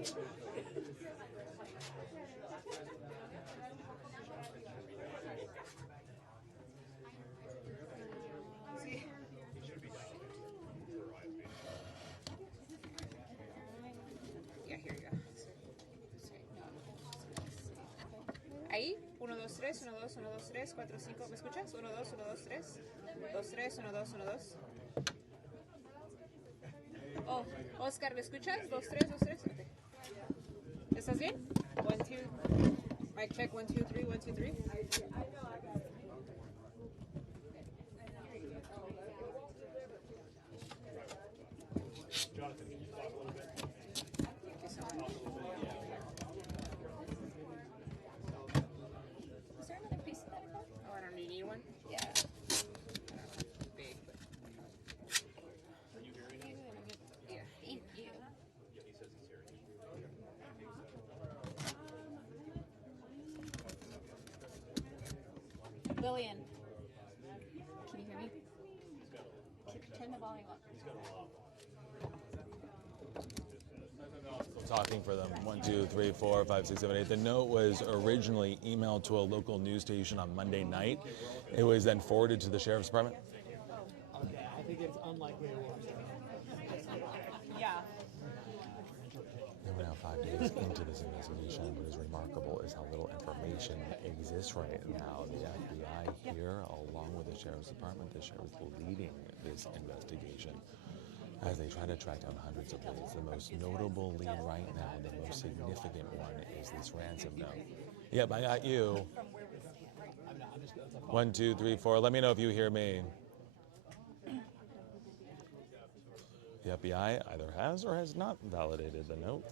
Yeah, here you go. Ahí, 1, 2, 3, 1, 2, 1, 2, 3, 4, 5. ¿Me escuchas? 1, 2, 1, 2, 3. 2, 3, 1, 2, 1, 2. Oh, Oscar, ¿me escuchas? 2, 3, 2, 3. Okay. ¿Estás bien? 1, 2. Mic check, 1, 2, 3, 1, 2, 3. Jonathan, can you talk a little bit? Thank you so much. Is there another piece of that? Oh, I don't need one? Yeah. Big, but... Are you hearing me? Yeah. Thank you. Yeah, he says he's hearing you. Lillian, can you hear me? Turn the volume up. Talking for them. 1, 2, 3, 4, 5, 6, 7, 8. The note was originally emailed to a local news station on Monday night. It was then forwarded to the sheriff's department. Okay, I think it's unlikely it will. Yeah. And we're now 5 days into this investigation. What is remarkable is how little information exists right now. The FBI here, along with the sheriff's department, the sheriff leading this investigation as they try to track down hundreds of leads. The most notable lead right now, the most significant one, is this ransom note. Yep, I got you. 1, 2, 3, 4. Let me know if you hear me. The FBI either has or has not validated the note,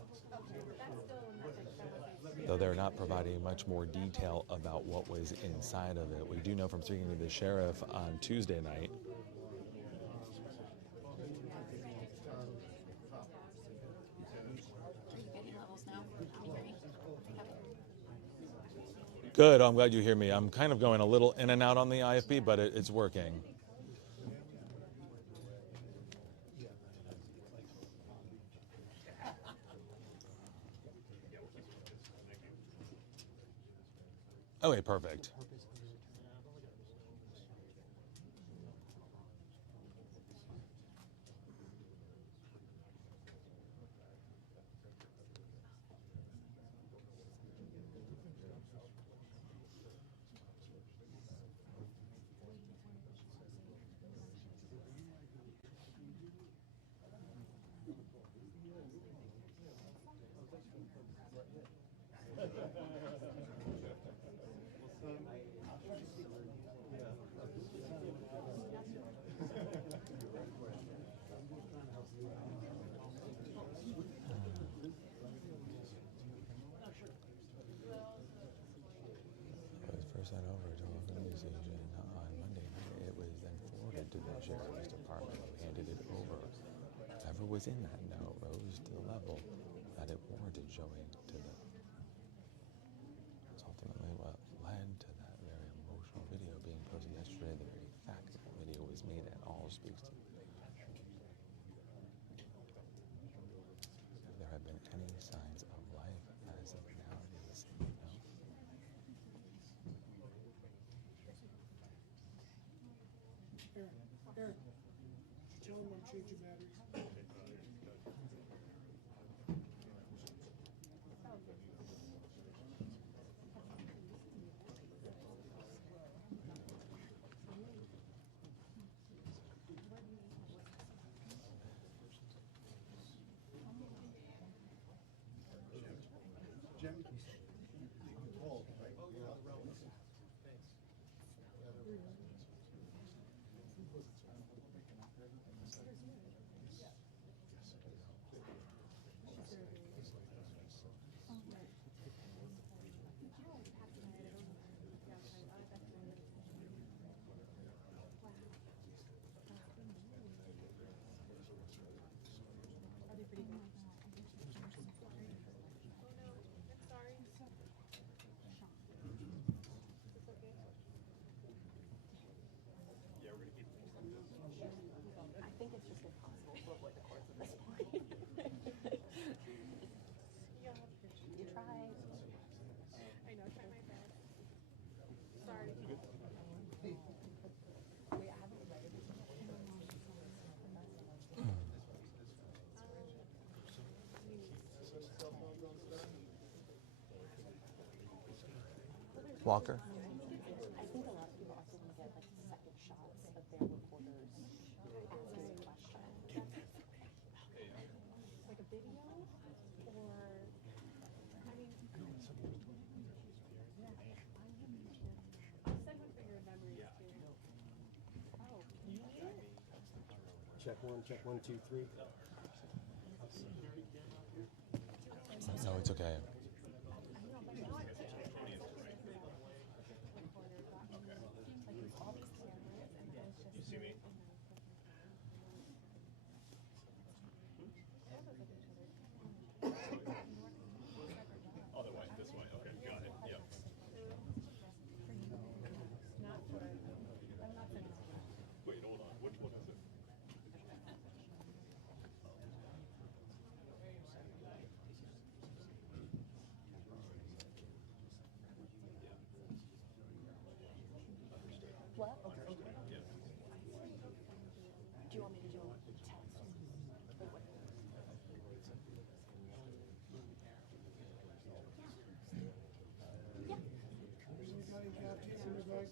though they're not providing much more detail about what was inside of it. We do know from speaking to the sheriff on Tuesday night. Good, I'm glad you hear me. I'm kind of going a little in and out on the IFB, but it's working. Okay, perfect. Sent over to a news agent on Monday night. It was then forwarded to the sheriff's department, who handed it over. Whatever was in that note rose to the level that it warranted showing to them. It's ultimately what led to that very emotional video being posted yesterday. The very fact that the video was made at all speaks to if there have been any signs of life as of now. Eric, tell him I'm changing batteries. Jim, hold, right? Walker. I think a lot of people also want to get like second shots of their reporters asking a question. Like a video, or I mean, I'll send one for your memories too. Oh, can you hear it? Check 1, 2, 3. No, it's okay. Otherwise, this way. Okay, got it. Yep. Wait, hold on. Which one is it? What? Yeah. Do you want me to do a text? Or what? Yeah. Anybody got gaff in their bag?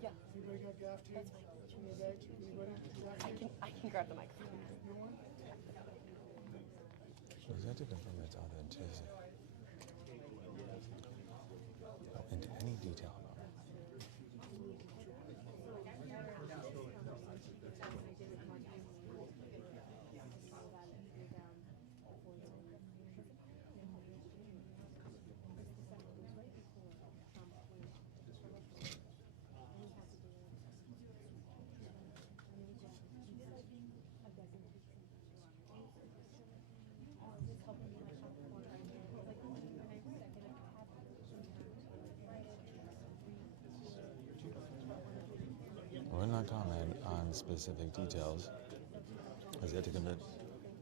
Yeah. Anybody got gaff That's tape fine. in their bag? Anybody? Gaff tape? I can grab the microphone. No one? We have to confirm its authenticity. Into any detail about it. Will not comment on specific details. Has yet to commit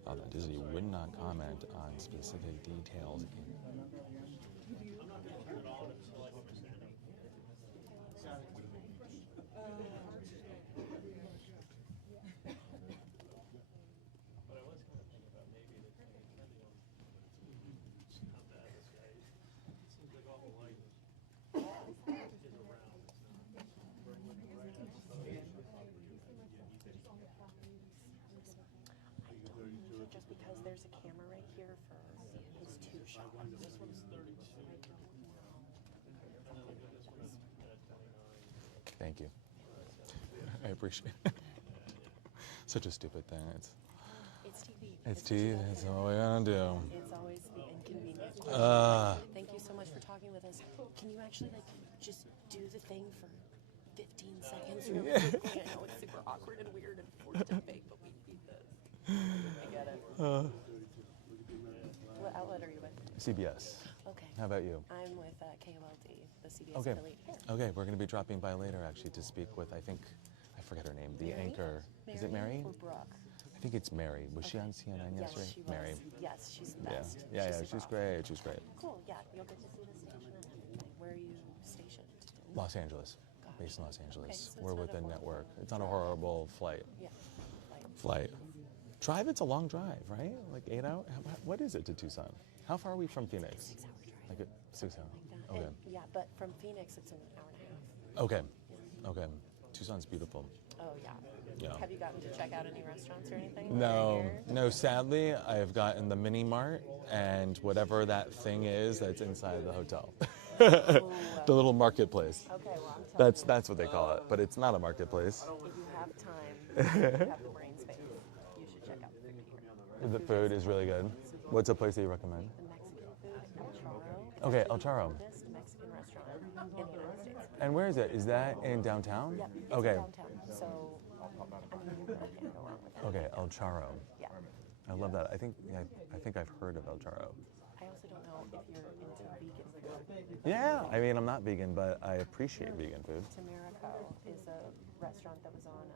authenticity. Would not comment on specific details. Just because there's a camera right here for his two shots. This one's 32. Thank you. I appreciate it. Such a stupid thing. It's TV. It's TV. That's what we're gonna do. It's always the inconvenience. Thank you so much for talking with us. Can you actually just do the thing for 15 seconds? Really quickly? I know it's super awkward and weird and forced and fake, but we need this. I get it. What outlet are you with? CBS. Okay. How about you? I'm with KOLD, the CBS affiliate here. Okay, we're going to be dropping by later actually to speak with, I forget her name, the Mary? anchor. Is it Mary? Or Brooke? I think it's Mary. Was she on CNN yesterday? Yes, she was. Mary. Yes, she's the best. Yeah, super she's awesome. great. She's great. Cool, yeah, you'll get to see the station and everything. Where are you stationed? Los Angeles. Gosh. Based in Los Angeles. Okay, so it's We're not with a the horrible- network. It's not a horrible flight. Yeah. Drive, it's a long drive, right? Like 8 hours? What is it to Tucson? How far are we from Phoenix? 6 hour drive. Like 6 hours. Like that. Okay. And, yeah, but from Phoenix, it's an hour and a half. Okay. Okay. Tucson's beautiful. Oh, yeah. Yeah. Have you gotten to check out any restaurants or anything? No, sadly, I've gotten the mini mart and whatever that thing is that's inside the hotel. The little marketplace. Okay, well, I'm telling you. That's what they call it, but it's not a marketplace. If you have time, if you have the brain space, you should check out the food here. The food is really good. What's a place that you recommend? The Mexican food, El Charro. Okay, El Charro. The oldest Mexican restaurant in the United States. And where is it? Is that in downtown? Yep, it's Okay. downtown. So, I mean, you really can't go wrong with that. Okay, El Charro. Yeah. I love that. I think I've heard of El Charro. I also don't know if you're into vegan food. Yeah, I mean, I'm not vegan, but I appreciate vegan food. Tamarico is a restaurant that was on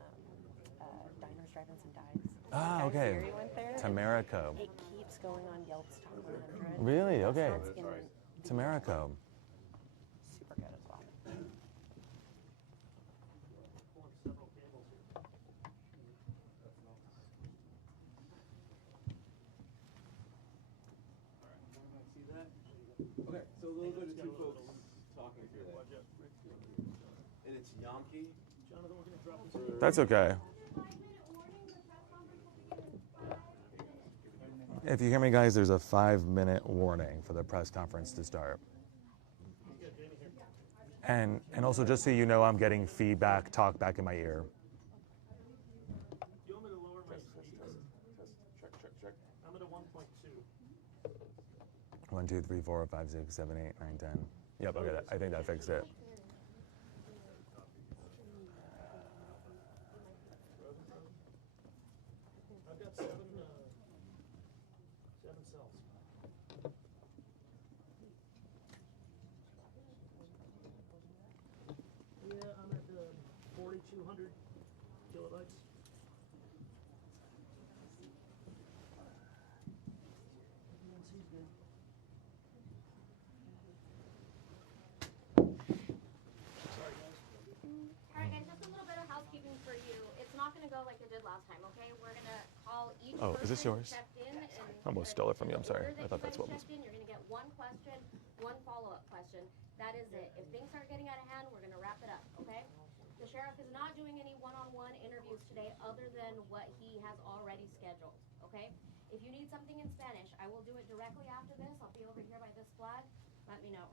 Diners, Drive-Ins, and Dives. Ah, I okay. hear you went there. Tamarico. It keeps going on Yelp's Top 100. Really? Okay. Restaurants in Tamarico. super good as well. And it's Yankee. Jonathan, we're going to drop this. That's okay. If you hear me, guys, there's a 5-minute warning for the press conference to start. And also, just so you know, I'm getting feedback, talk back in my ear. You want me to lower my speed? Check. I'm at a 1.2. 1, 2, 3, 4, 5, 6, 7, 8, 9, 10. Yep, okay, I think that fixed it. I've got seven cells. Yeah, I'm at 4,200 kilobytes. Nancy's good. Alright guys, just a little bit of housekeeping for you. It's not going to go like it did last time, okay? We're going to call each Oh, is this person who yours? checked in and Almost stole it from you, I'm sorry. order I thought that's you what guys was... checked in. You're going to get one question, one follow-up question. That is it. If things start getting out of hand, we're going to wrap it up, okay? The sheriff is not doing any one-on-one interviews today other than what he has already scheduled, okay? If you need something in Spanish, I will do it directly after this. I'll be over here by this flag. Let me know.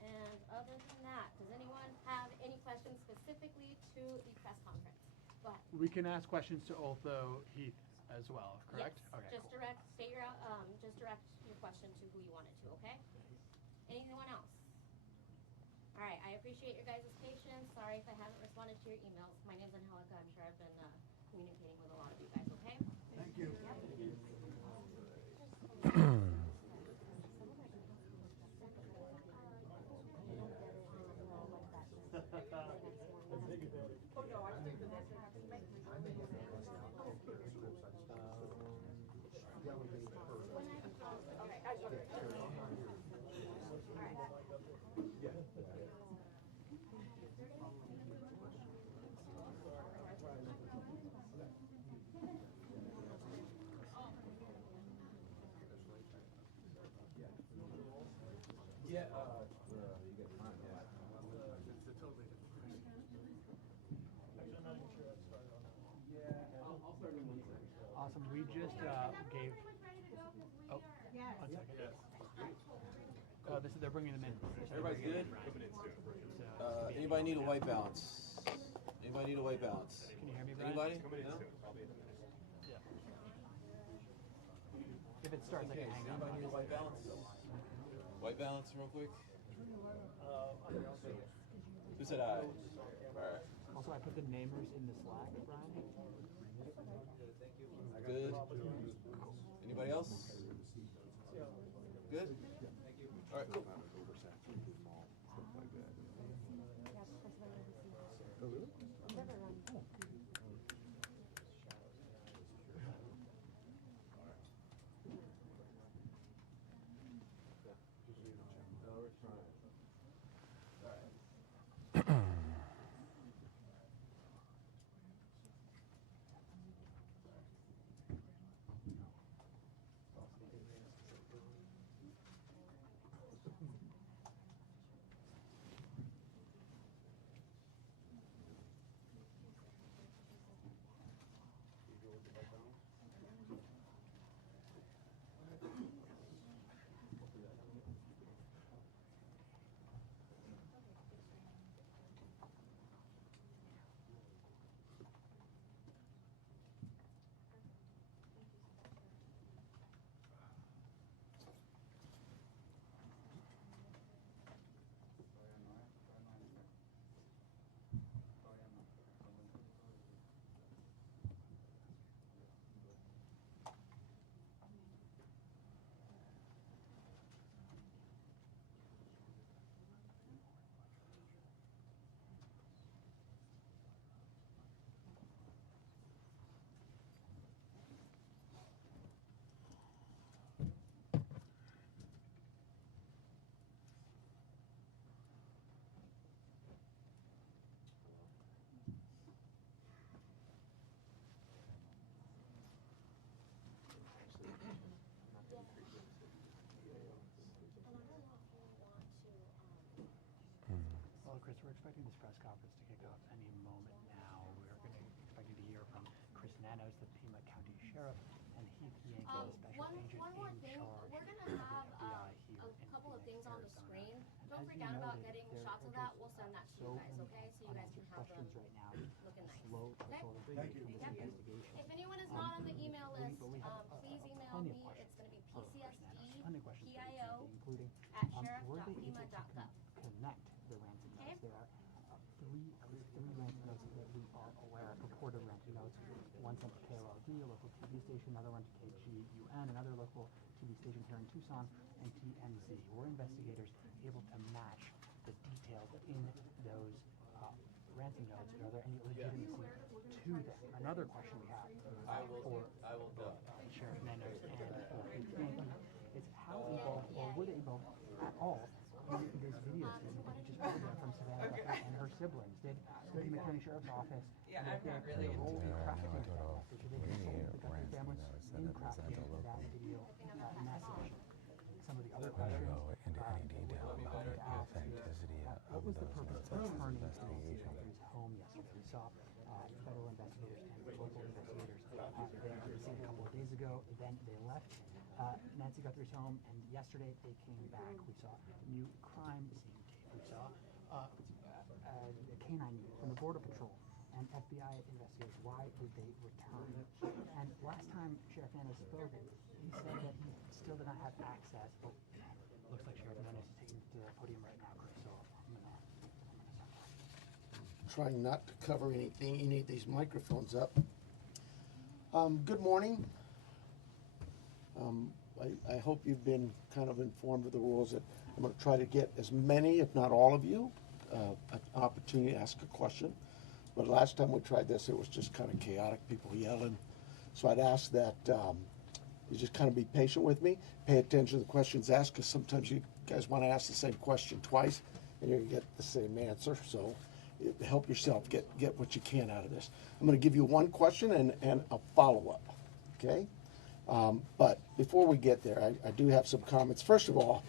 And other than that, does anyone have any questions specifically to the press conference? Go ahead. We can ask questions to Otho Heath as well, correct? Yes. Okay, Just cool. direct your question to who you want it to, okay? Anyone else? All right, I appreciate your guys' patience. Sorry if I haven't responded to your emails. My name's Angelica. I'm sure I've been communicating with a lot of you guys, okay? Thank you. Awesome. We just gave. Oh, 1 second. They're bringing them in. Everybody's good? Anybody need a white balance? Anybody need a white balance? Can you hear me, Brian? Anybody? No? If it starts, I Okay, can hang anybody need a on. white balance? White balance real quick? Who said aye? Alright. Also, I put the namers in the Slack, Brian. Good. Anybody else? Good? Alright, cool. Chris, we're expecting this press conference to kick off any moment now. We're expecting to hear from Chris Nanos, the Pima County Sheriff, and Heath Yanko, the Special Agent one more in thing. charge We're of gonna the have FBI here a in couple of Phoenix, things on the Arizona. screen. And Don't as freak you out about noted, getting there shots are of that. just, We'll send that to so you guys, many okay? So you guys can unanswered have them questions right now. looking nice. Slow Okay? sort of Thank you. investigation. If anyone is not on the email list, But we have please email plenty me. of questions It's going to be for Chris Nanos. Plenty of questions for PCSDPIO Heath, including at were they able to sheriff.pima.gov. connect the ransom Okay. notes? There are at least three ransom notes that we are aware of, reported ransom notes. One sent to KLRD, a local TV station, another one to KGUN, another local TV station here in Tucson, and TMZ. Were investigators able to match the details in those ransom notes? Are there any legitimacy to them? Another question we have for Sheriff Nanos and for Heath Yanko is how involved, or were they involved at all in this video statement that you just heard there from Savannah Guthrie and her siblings? Did the Pima County Sheriff's Office play a role in crafting that message? Did they consult with the Guthrie family in crafting that video message? Some of the other questions go into any detail about the authenticity what was the of purpose those of turning investigation. Guthrie's home yesterday? We saw federal investigators and local investigators there on the scene a couple of days ago. Then they left Nancy Guthrie's home, and yesterday they came back. We saw new crime scene tape. We saw a canine unit from the Border Patrol and FBI investigators. Why did they return? And last time Sheriff Nanos spoke, he said that he still did not have access. But looks like Sheriff Nanos is taking to the podium right now, Chris. So I'm gonna Trying not to cover any of these microphones up. Good morning. I hope you've been kind of informed of the rules. That I'm going to try to get as many, if not all of you, an opportunity to ask a question. But last time we tried this, it was just kind of chaotic, people yelling. So I'd ask that you just kind of be patient with me, pay attention to the questions asked, because sometimes you guys want to ask the same question twice, and you're going to get the same answer. So help yourself get what you can out of this. I'm going to give you one question and a follow-up, okay? But before we get there, I do have some comments. First of all,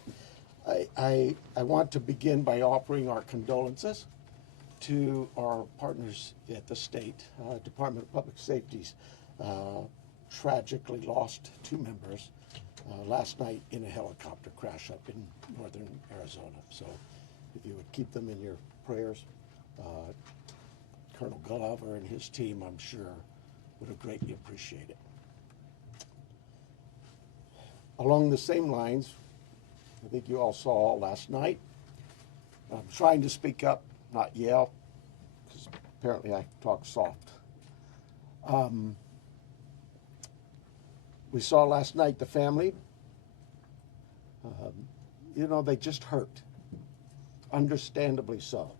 I want to begin by offering our condolences to our partners at the state Department of Public Safety's tragically lost 2 members last night in a helicopter crash up in northern Arizona. So if you would keep them in your prayers, Colonel Gulliver and his team, I'm sure, would have greatly appreciated it. Along the same lines, I think you all saw last night, I'm trying to speak up, not yell, because apparently I talk soft. We saw last night the family, you know, they just hurt, understandably so.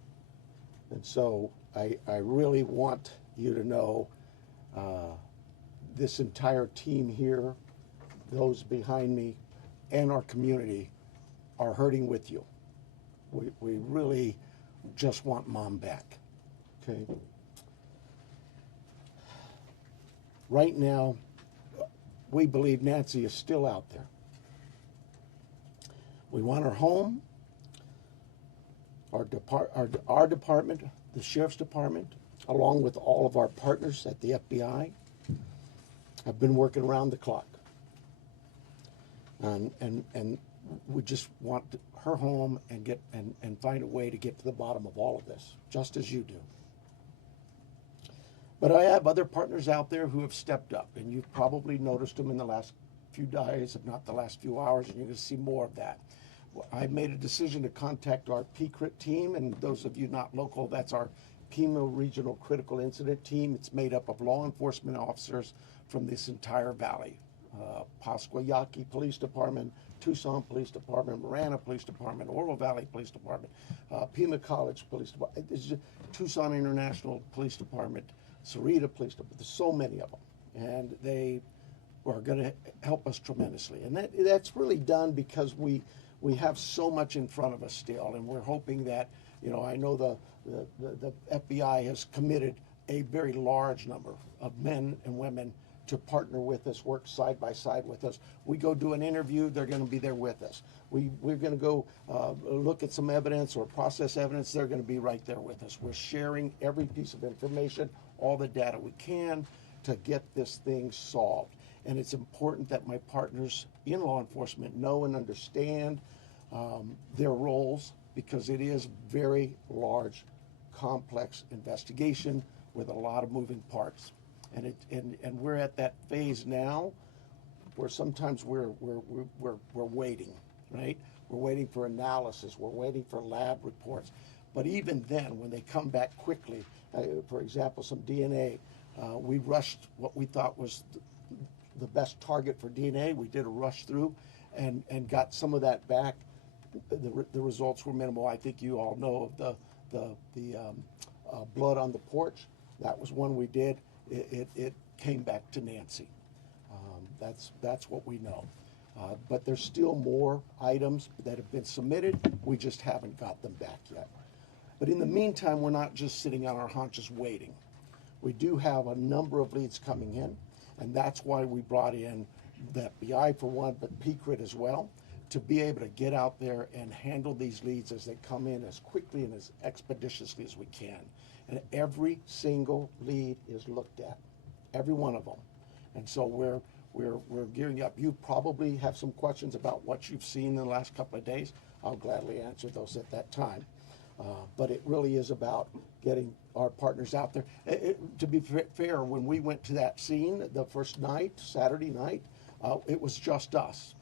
And so I really want you to know this entire team here, those behind me, and our community are hurting with you. We really just want Mom back, okay? Right now, we believe Nancy is still out there. We want her home. Our department, the Sheriff's Department, along with all of our partners at the FBI, have been working around the clock. And we just want her home and get and find a way to get to the bottom of all of this, just as you do. But I have other partners out there who have stepped up, and you've probably noticed them in the last few days, if not the last few hours, and you're going to see more of that. I made a decision to contact our PCRIT team, and those of you not local, that's our Pima Regional Critical Incident Team. It's made up of law enforcement officers from this entire valley. Pasquayaki Police Department, Tucson Police Department, Marana Police Department, Oro Valley Police Department, Pima College Police Department, Tucson International Police Department, Sarita Police Department. There's so many of them, and they are going to help us tremendously. And that's really done because we have so much in front of us still, and we're hoping that, you know, I know the FBI has committed a very large number of men and women to partner with us, work side by side with us. We go do an interview, they're going to be there with us. We're going to go look at some evidence or process evidence, they're going to be right there with us. We're sharing every piece of information, all the data we can to get this thing solved. And it's important that my partners in law enforcement know and understand their roles, because it is very large, complex investigation with a lot of moving parts. And we're at that phase now where sometimes we're waiting, right? We're waiting for analysis, we're waiting for lab reports. But even then, when they come back quickly, for example, some DNA, we rushed what we thought was the best target for DNA. We did a rush through and got some of that back. The results were minimal. I think you all know of the blood on the porch. That was one we did. It came back to Nancy. That's what we know. But there's still more items that have been submitted. We just haven't got them back yet. But in the meantime, we're not just sitting on our haunches waiting. We do have a number of leads coming in, and that's why we brought in the FBI for one, but PCRIT as well, to be able to get out there and handle these leads as they come in as quickly and as expeditiously as we can. And every single lead is looked at, every one of them. And so we're gearing up. You probably have some questions about what you've seen in the last couple of days. I'll gladly answer those at that time. But it really is about getting our partners out there. To be fair, when we went to that scene the first night, Saturday night, it was just us.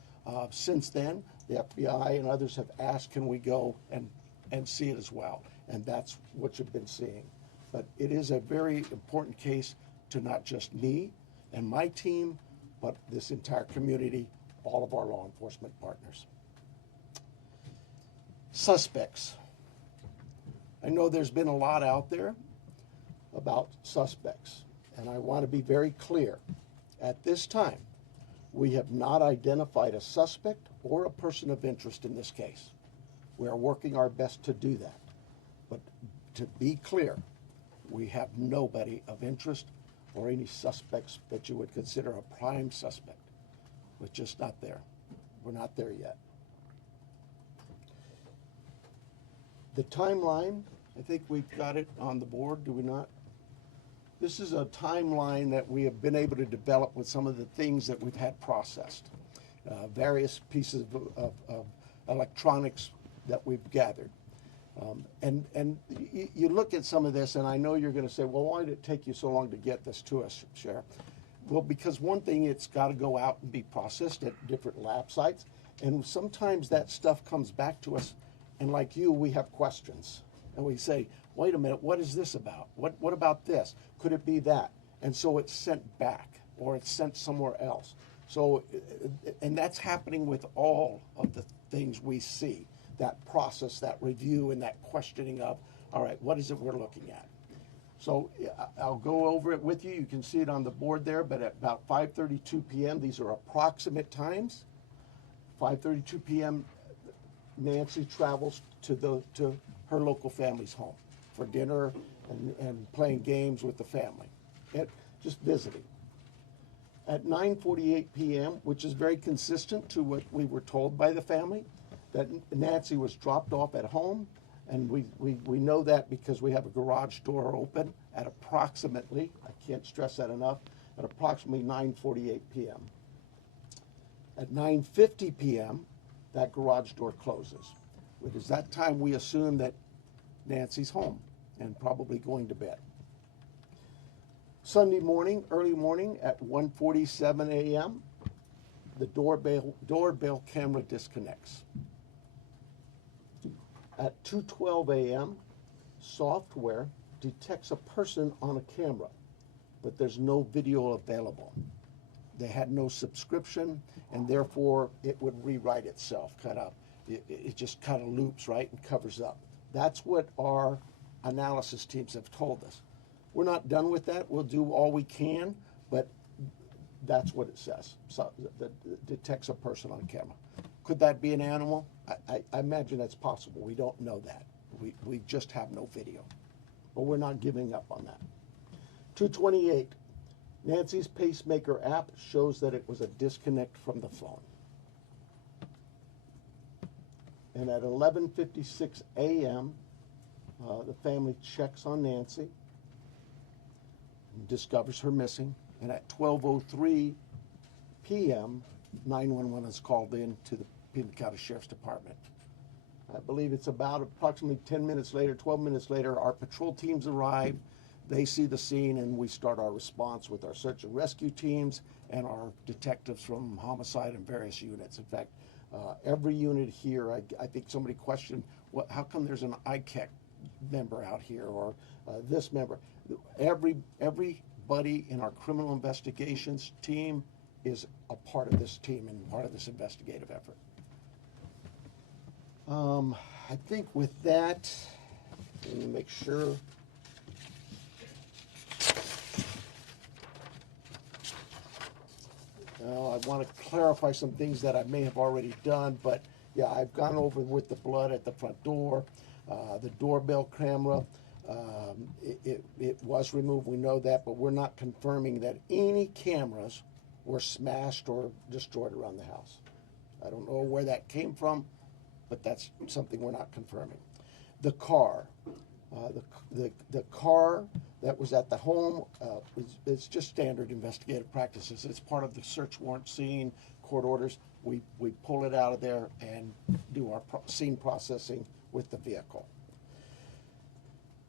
Since then, the FBI and others have asked, can we go and see it as well? And that's what you've been seeing. But it is a very important case to not just me and my team, but this entire community, all of our law enforcement partners. Suspects. I know there's been a lot out there about suspects, and I want to be very clear. At this time, we have not identified a suspect or a person of interest in this case. We are working our best to do that. But to be clear, we have nobody of interest or any suspects that you would consider a prime suspect. We're just not there. We're not there yet. The timeline, I think we've got it on the board, do we not? This is a timeline that we have been able to develop with some of the things that we've had processed. Various pieces of electronics that we've gathered. And you look at some of this, and I know you're going to say, well, why did it take you so long to get this to us, Sheriff? Well, because one thing, it's got to go out and be processed at different lab sites. And sometimes that stuff comes back to us, and like you, we have questions. And we say, wait a minute, what is this about? What about this? Could it be that? And so it's sent back, or it's sent somewhere else. So, and that's happening with all of the things we see. That process, that review, and that questioning of, all right, what is it we're looking at? So I'll go over it with you. You can see it on the board there, but at about 5:32 p.m., these are approximate times. 5:32 p.m., Nancy travels to her local family's home for dinner and playing games with the family, just visiting. At 9:48 p.m., which is very consistent to what we were told by the family, that Nancy was dropped off at home, and we know that because we have a garage door open at approximately, I can't stress that enough, at approximately 9:48 p.m. At 9:50 p.m., that garage door closes. It is that time we assume that Nancy's home and probably going to bed. Sunday morning, early morning at 1:47 a.m., the doorbell camera disconnects. At 2:12 a.m., software detects a person on a camera, but there's no video available. They had no subscription, and therefore it would rewrite itself, it just kind of loops, right, and covers up. That's what our analysis teams have told us. We're not done with that. We'll do all we can, but that's what it says. So that detects a person on camera. Could that be an animal? I imagine that's possible. We don't know that. We just have no video. But we're not giving up on that. 2:28, Nancy's pacemaker app shows that it was a disconnect from the phone. And at 11:56 a.m., the family checks on Nancy and discovers her missing. And at 12:03 p.m., 911 is called in to the Pima County Sheriff's Department. I believe it's about approximately 10 minutes later, 12 minutes later, our patrol teams arrive. They see the scene, and we start our response with our search and rescue teams and our detectives from homicide and various units. In fact, every unit here, I think somebody questioned, how come there's an ICAC member out here, or this member? Everybody in our criminal investigations team is a part of this team and part of this investigative effort. I think with that, let me make sure. I want to clarify some things that I may have already done, but yeah, I've gone over with the blood at the front door, the doorbell camera. It was removed, we know that, but we're not confirming that any cameras were smashed or destroyed around the house. I don't know where that came from, but that's something we're not confirming. The car, the car that was at the home, it's just standard investigative practices. It's part of the search warrant scene, court orders. We pull it out of there and do our scene processing with the vehicle.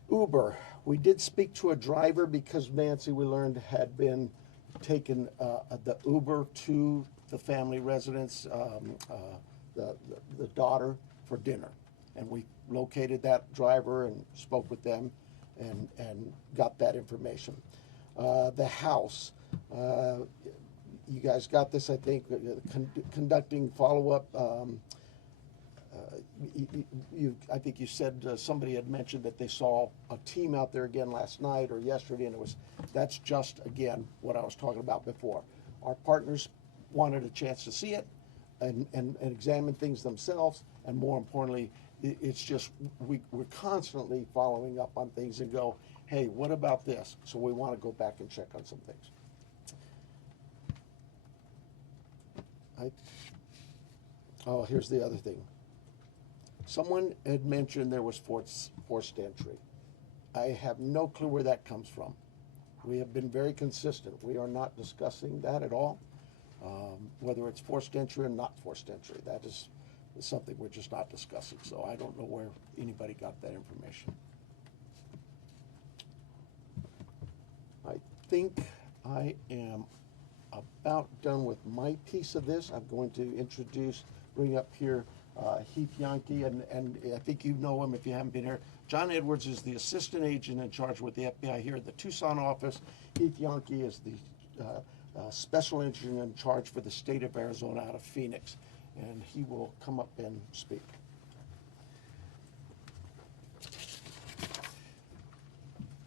Uber, we did speak to a driver because Nancy, we learned, had been taken the Uber to the family residence, the daughter, for dinner. And we located that driver and spoke with them and got that information. The house, you guys got this, I think, conducting follow-up. I think you said somebody had mentioned that they saw a team out there again last night or yesterday, and that's just, again, what I was talking about before. Our partners wanted a chance to see it and examine things themselves, and more importantly, it's just we're constantly following up on things and go, hey, what about this? So we want to go back and check on some things. Here's the other thing. Someone had mentioned there was forced entry. I have no clue where that comes from. We have been very consistent. We are not discussing that at all, whether it's forced entry or not forced entry. That is something we're just not discussing. So I don't know where anybody got that information. I think I am about done with my piece of this. I'm going to bring up here Heath Yankee, and I think you know him if you haven't been here. John Edwards is the assistant agent in charge with the FBI here at the Tucson office. Heath Yankee is the special agent in charge for the state of Arizona out of Phoenix, and he will come up and speak.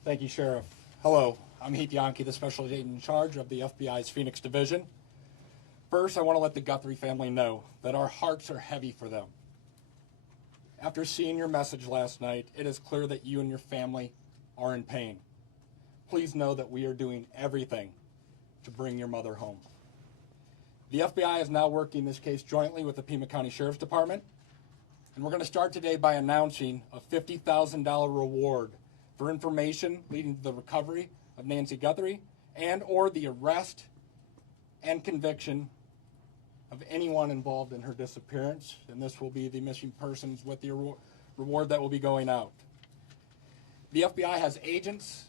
Thank you, Sheriff. Hello, I'm Heath Yankee, the special agent in charge of the FBI's Phoenix Division. First, I want to let the Guthrie family know that our hearts are heavy for them. After seeing your message last night, it is clear that you and your family are in pain. Please know that we are doing everything to bring your mother home. The FBI is now working this case jointly with the Pima County Sheriff's Department, and we're going to start today by announcing a $50,000 reward for information leading to the recovery of Nancy Guthrie and or the arrest and conviction of anyone involved in her disappearance, and this will be the missing persons with the reward that will be going out. The FBI has agents,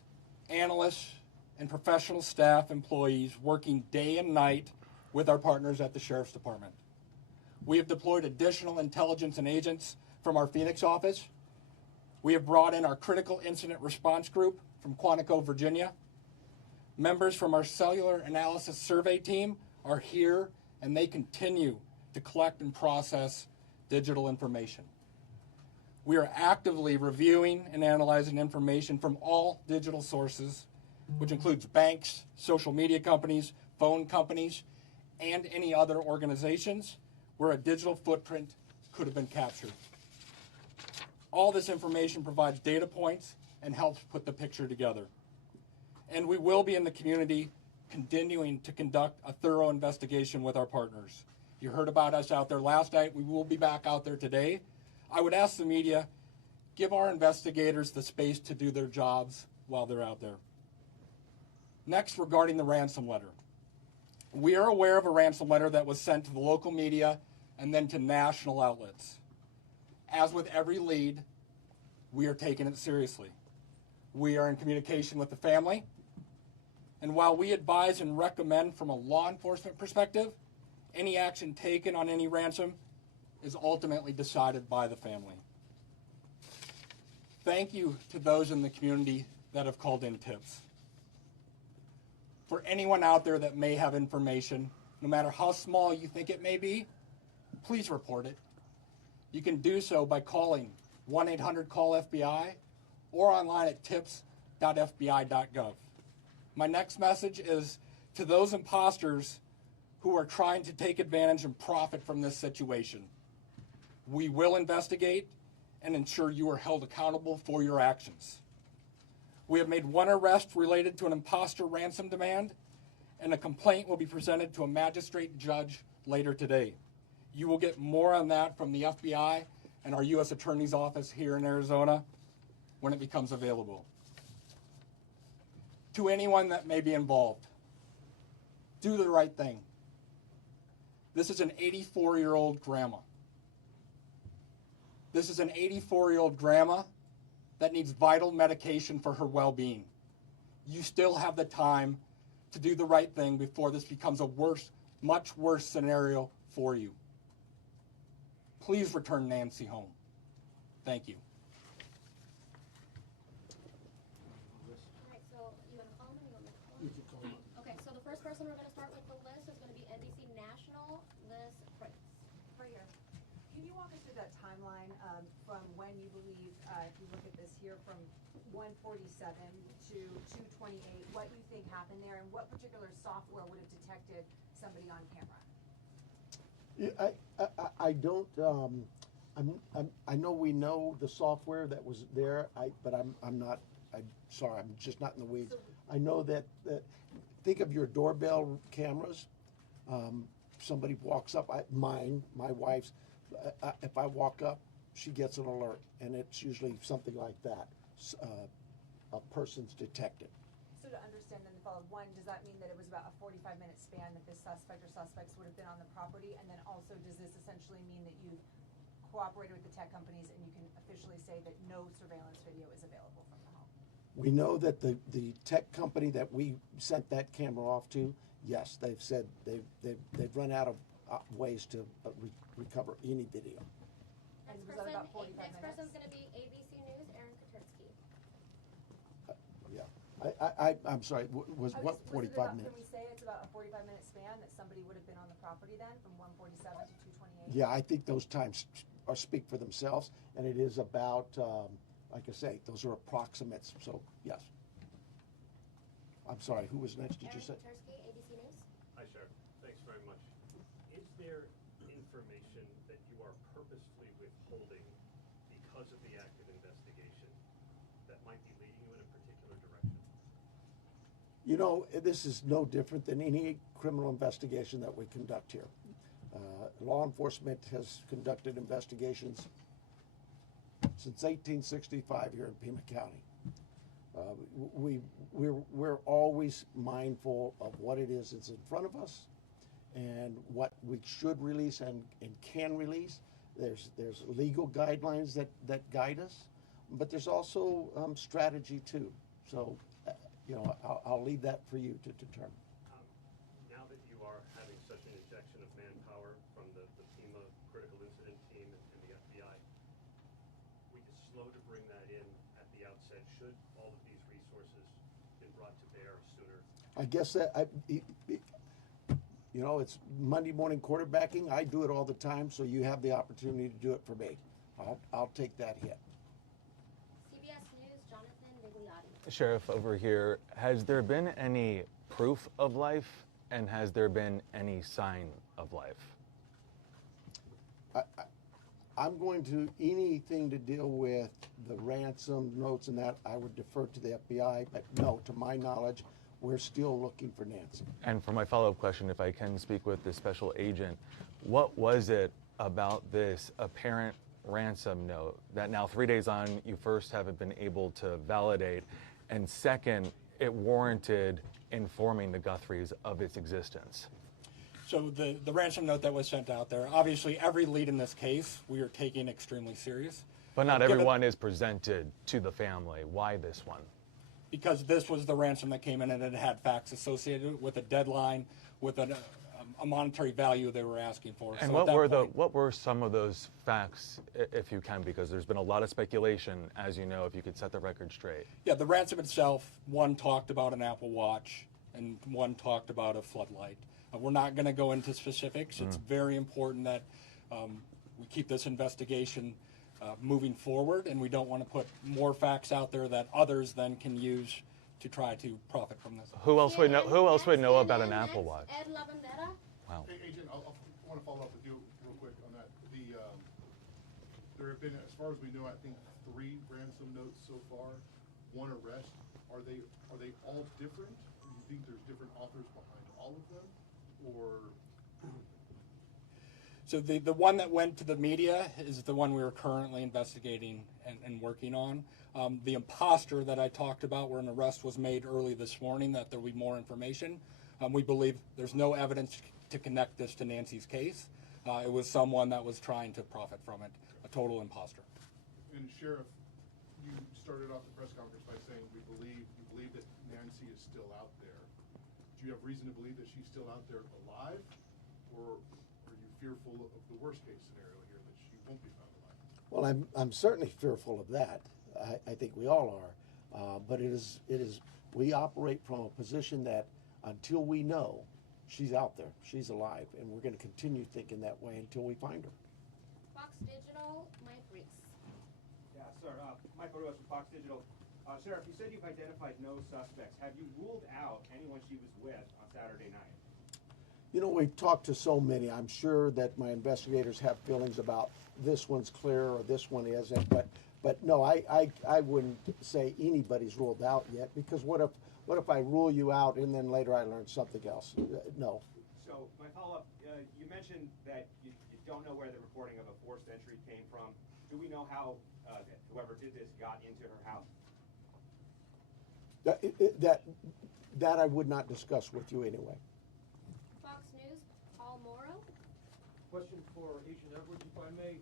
analysts, and professional staff employees working day and night with our partners at the Sheriff's Department. We have deployed additional intelligence and agents from our Phoenix office. We have brought in our Critical Incident Response Group from Quantico, Virginia. Members from our Cellular Analysis Survey team are here, and they continue to collect and process digital information. We are actively reviewing and analyzing information from all digital sources, which includes banks, social media companies, phone companies, and any other organizations where a digital footprint could have been captured. All this information provides data points and helps put the picture together. And we will be in the community continuing to conduct a thorough investigation with our partners. You heard about us out there last night. We will be back out there today. I would ask the media, give our investigators the space to do their jobs while they're out there. Next, regarding the ransom letter. We are aware of a ransom letter that was sent to the local media and then to national outlets. As with every lead, we are taking it seriously. We are in communication with the family, and while we advise and recommend from a law enforcement perspective, any action taken on any ransom is ultimately decided by the family. Thank you to those in the community that have called in tips. For anyone out there that may have information, no matter how small you think it may be, please report it. You can do so by calling 1-800-CALL-FBI or online at tips.fbi.gov. My next message is to those imposters who are trying to take advantage and profit from this situation. We will investigate and ensure you are held accountable for your actions. We have made one arrest related to an imposter ransom demand, and a complaint will be presented to a magistrate judge later today. You will get more on that from the FBI and our U.S. Attorney's Office here in Arizona when it becomes available. To anyone that may be involved, do the right thing. This is an 84-year-old grandma. This is an 84-year-old grandma that needs vital medication for her well-being. You still have the time to do the right thing before this becomes a worse, much worse scenario for you. Please return Nancy home. Thank you. Alright, so you want to call him or you want me to call him? Okay, so the first person we're going to start with the list is going to be NBC National, Liz Prince. Right here. Can you walk us through that timeline from when you believe, if you look at this here, from 147 to 228, what you think happened there, and what particular software would have detected somebody on camera? Yeah, I don't. I know we know the software that was there. But I'm not. I'm sorry. I'm just not in the weeds. I know that. Think of your doorbell cameras. Somebody walks up. My wife's. If I walk up, she gets an alert, and it's usually something like that. A person's detected. So to understand then, one, does that mean that it was about a 45-minute span that this suspect or suspects would have been on the property? And then also, does this essentially mean that you've cooperated with the tech companies and you can officially say that no surveillance video is available from the home? We know that the tech company that we sent that camera off to, yes, they've said they've run out of ways to recover any video. And was that about 45 Next minutes? person's going to be ABC News, Aaron Katersky. Yeah, I'm sorry. Was what 45 minutes? Can we say it's about a 45-minute span that somebody would have been on the property then, from 147 to 228? Yeah, I think those times speak for themselves, and it is about, like I say, those are approximates. So yes. I'm sorry. Who was next? Did you say? Aaron Katersky, ABC News. Hi, Sheriff. Thanks very much. Is there information that you are purposefully withholding because of the active investigation that might be leading you in a particular direction? You know, this is no different than any criminal investigation that we conduct here. Law enforcement has conducted investigations since 1865 here in Pima County. We're always mindful of what it is that's in front of us and what we should release and can release. There's legal guidelines that guide us, but there's also strategy too. So, you know, I'll leave that for you to determine. Now that you are having such an injection of manpower from the Pima critical incident team and the FBI, were you slow to bring that in at the outset? Should all of these resources been brought to bear sooner? I guess that, you know, it's Monday morning quarterbacking. I do it all the time, so you have the opportunity to do it for me. I'll take that hit. CBS News, Jonathan Vigliotti. Sheriff, over here, has there been any proof of life, and has there been any sign of life? I'm going to, anything to deal with the ransom notes and that, I would defer to the FBI, but no, to my knowledge, we're still looking for Nancy. And for my follow-up question, if I can speak with the special agent, what was it about this apparent ransom note that now 3 days on you first haven't been able to validate, and second, it warranted informing the Guthries of its existence? So the ransom note that was sent out there, obviously every lead in this case we are taking extremely serious. But not everyone is presented to the family. Why this one? Because this was the ransom that came in and it had facts associated with a deadline, with a monetary value they were asking for. And so what were some of those facts, if you can, because there's been a lot of speculation, as you know, if you could set the record straight. Yeah, the ransom itself, one talked about an Apple Watch and one talked about a floodlight. We're not going to go into specifics. It's very important that we keep this investigation moving forward, and we don't want to put more facts out there that others then can use to try to profit from this. Who else would know? Who else would know about an Apple Watch? Ed Lavandera. Wow. Hey, Agent, I want to follow up with you real quick on that. There have been, as far as we know, I think 3 ransom notes so far, 1 arrest. Are they all different? Do you think there's different authors behind all of them, or? So the one that went to the media is the one we are currently investigating and working on. The imposter that I talked about, where an arrest was made early this morning, that there will be more information. We believe there's no evidence to connect this to Nancy's case. It was someone that was trying to profit from it, a total imposter. And Sheriff, you started off the press conference by saying you believe that Nancy is still out there. Do you have reason to believe that she's still out there alive, or are you fearful of the worst case scenario here, that she won't be found alive? Well, I'm certainly fearful of that. I think we all are. But it is we operate from a position that until we know she's out there, she's alive, and we're going to continue thinking that way until we find her. Fox Digital, Mike Reese. Yeah, sir. Mike Reese from Fox Digital. Sheriff, you said you've identified no suspects. Have you ruled out anyone she was with on Saturday night? You know, we've talked to so many. I'm sure that my investigators have feelings about this one's clear or this one isn't. But no, I wouldn't say anybody's ruled out yet, because what if I rule you out and then later I learn something else? No. So my follow-up, you mentioned that you don't know where the reporting of a forced entry came from. Do we know how whoever did this got into her house? That I would not discuss with you anyway. Fox News, Paul Morrow. Question for Agent Edwards, if I may.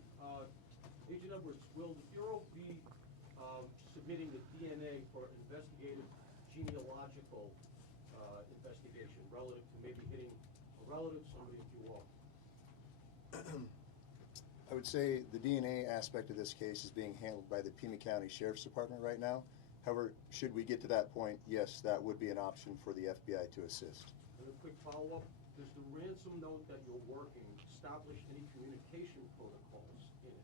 Agent Edwards, will the Bureau be submitting the DNA for investigative genealogical investigation relative to maybe hitting a relative, somebody that you all? I would say the DNA aspect of this case is being handled by the Pima County Sheriff's Department right now. However, should we get to that point, yes, that would be an option for the FBI to assist. And a quick follow-up, does the ransom note that you're working establish any communication protocols in it?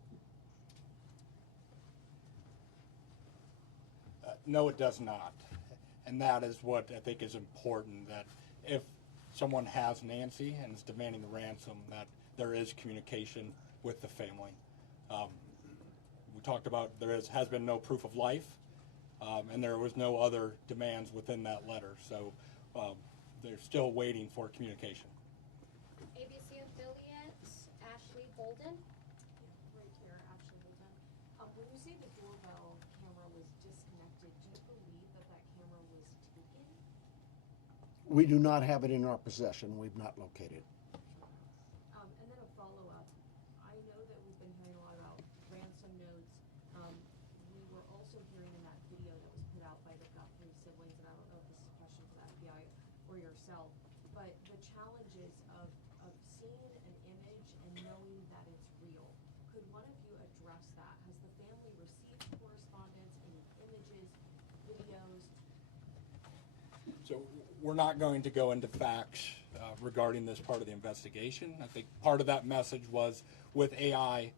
No, it does not. And that is what I think is important, that if someone has Nancy and is demanding the ransom, that there is communication with the family. We talked about has been no proof of life, and there was no other demands within that letter. So they're still waiting for communication. ABC affiliate, Ashley Holden. Right here, Ashley Holden. When you say the doorbell camera was disconnected, do you believe that camera was taken? We do not have it in our possession. We've not located it. And then a follow-up. I know that we've been hearing a lot about ransom notes. We were also hearing in that video that was put out by the Guthrie siblings, and I don't know if this is a question for the FBI or yourself, but the challenges of seeing an image and knowing that it's real. Could one of you address that? Has the family received correspondence, any images, videos? So we're not going to go into facts regarding this part of the investigation. I think part of that message was, with AI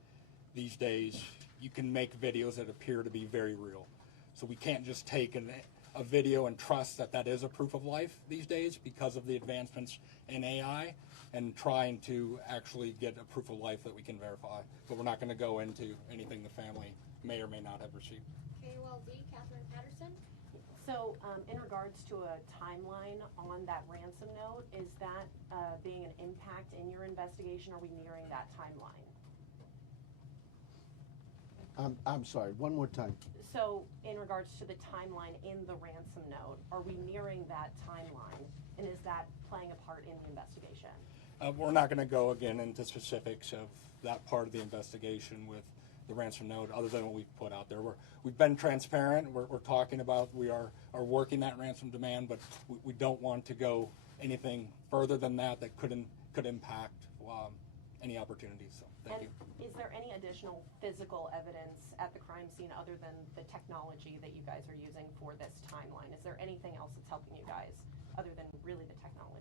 these days, you can make videos that appear to be very real. So we can't just take a video and trust that that is a proof of life these days because of the advancements in AI and trying to actually get a proof of life that we can verify. But we're not going to go into anything the family may or may not have received. KOLD, Catherine Patterson. So, in regards to a timeline on that ransom note, is that being an impact in your investigation? Are we nearing that timeline? I'm sorry, one more time. So, in regards to the timeline in the ransom note, are we nearing that timeline? And is that playing a part in the investigation? We're not going to go again into specifics of that part of the investigation with the ransom note, other than what we've put out there. We've been transparent. We're talking about we are working that ransom demand, but we don't want to go anything further than that could impact any opportunities. So thank you. Is there any additional physical evidence at the crime scene other than the technology that you guys are using for this timeline? Is there anything else that's helping you guys other than really the technology?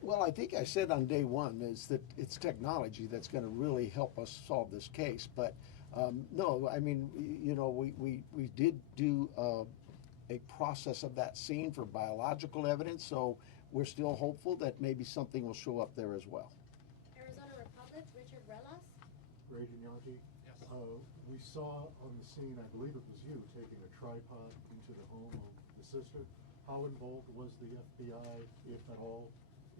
Well, I think I said on day one is that it's technology that's going to really help us solve this case. But no, I mean, you know, we did do a process of that scene for biological evidence, so we're still hopeful that maybe something will show up there as well. Arizona Republic, Richard Relas. Agent Yankee? Yes. We saw on the scene, I believe it was you, taking a tripod into the home of the sister. How involved was the FBI, if at all,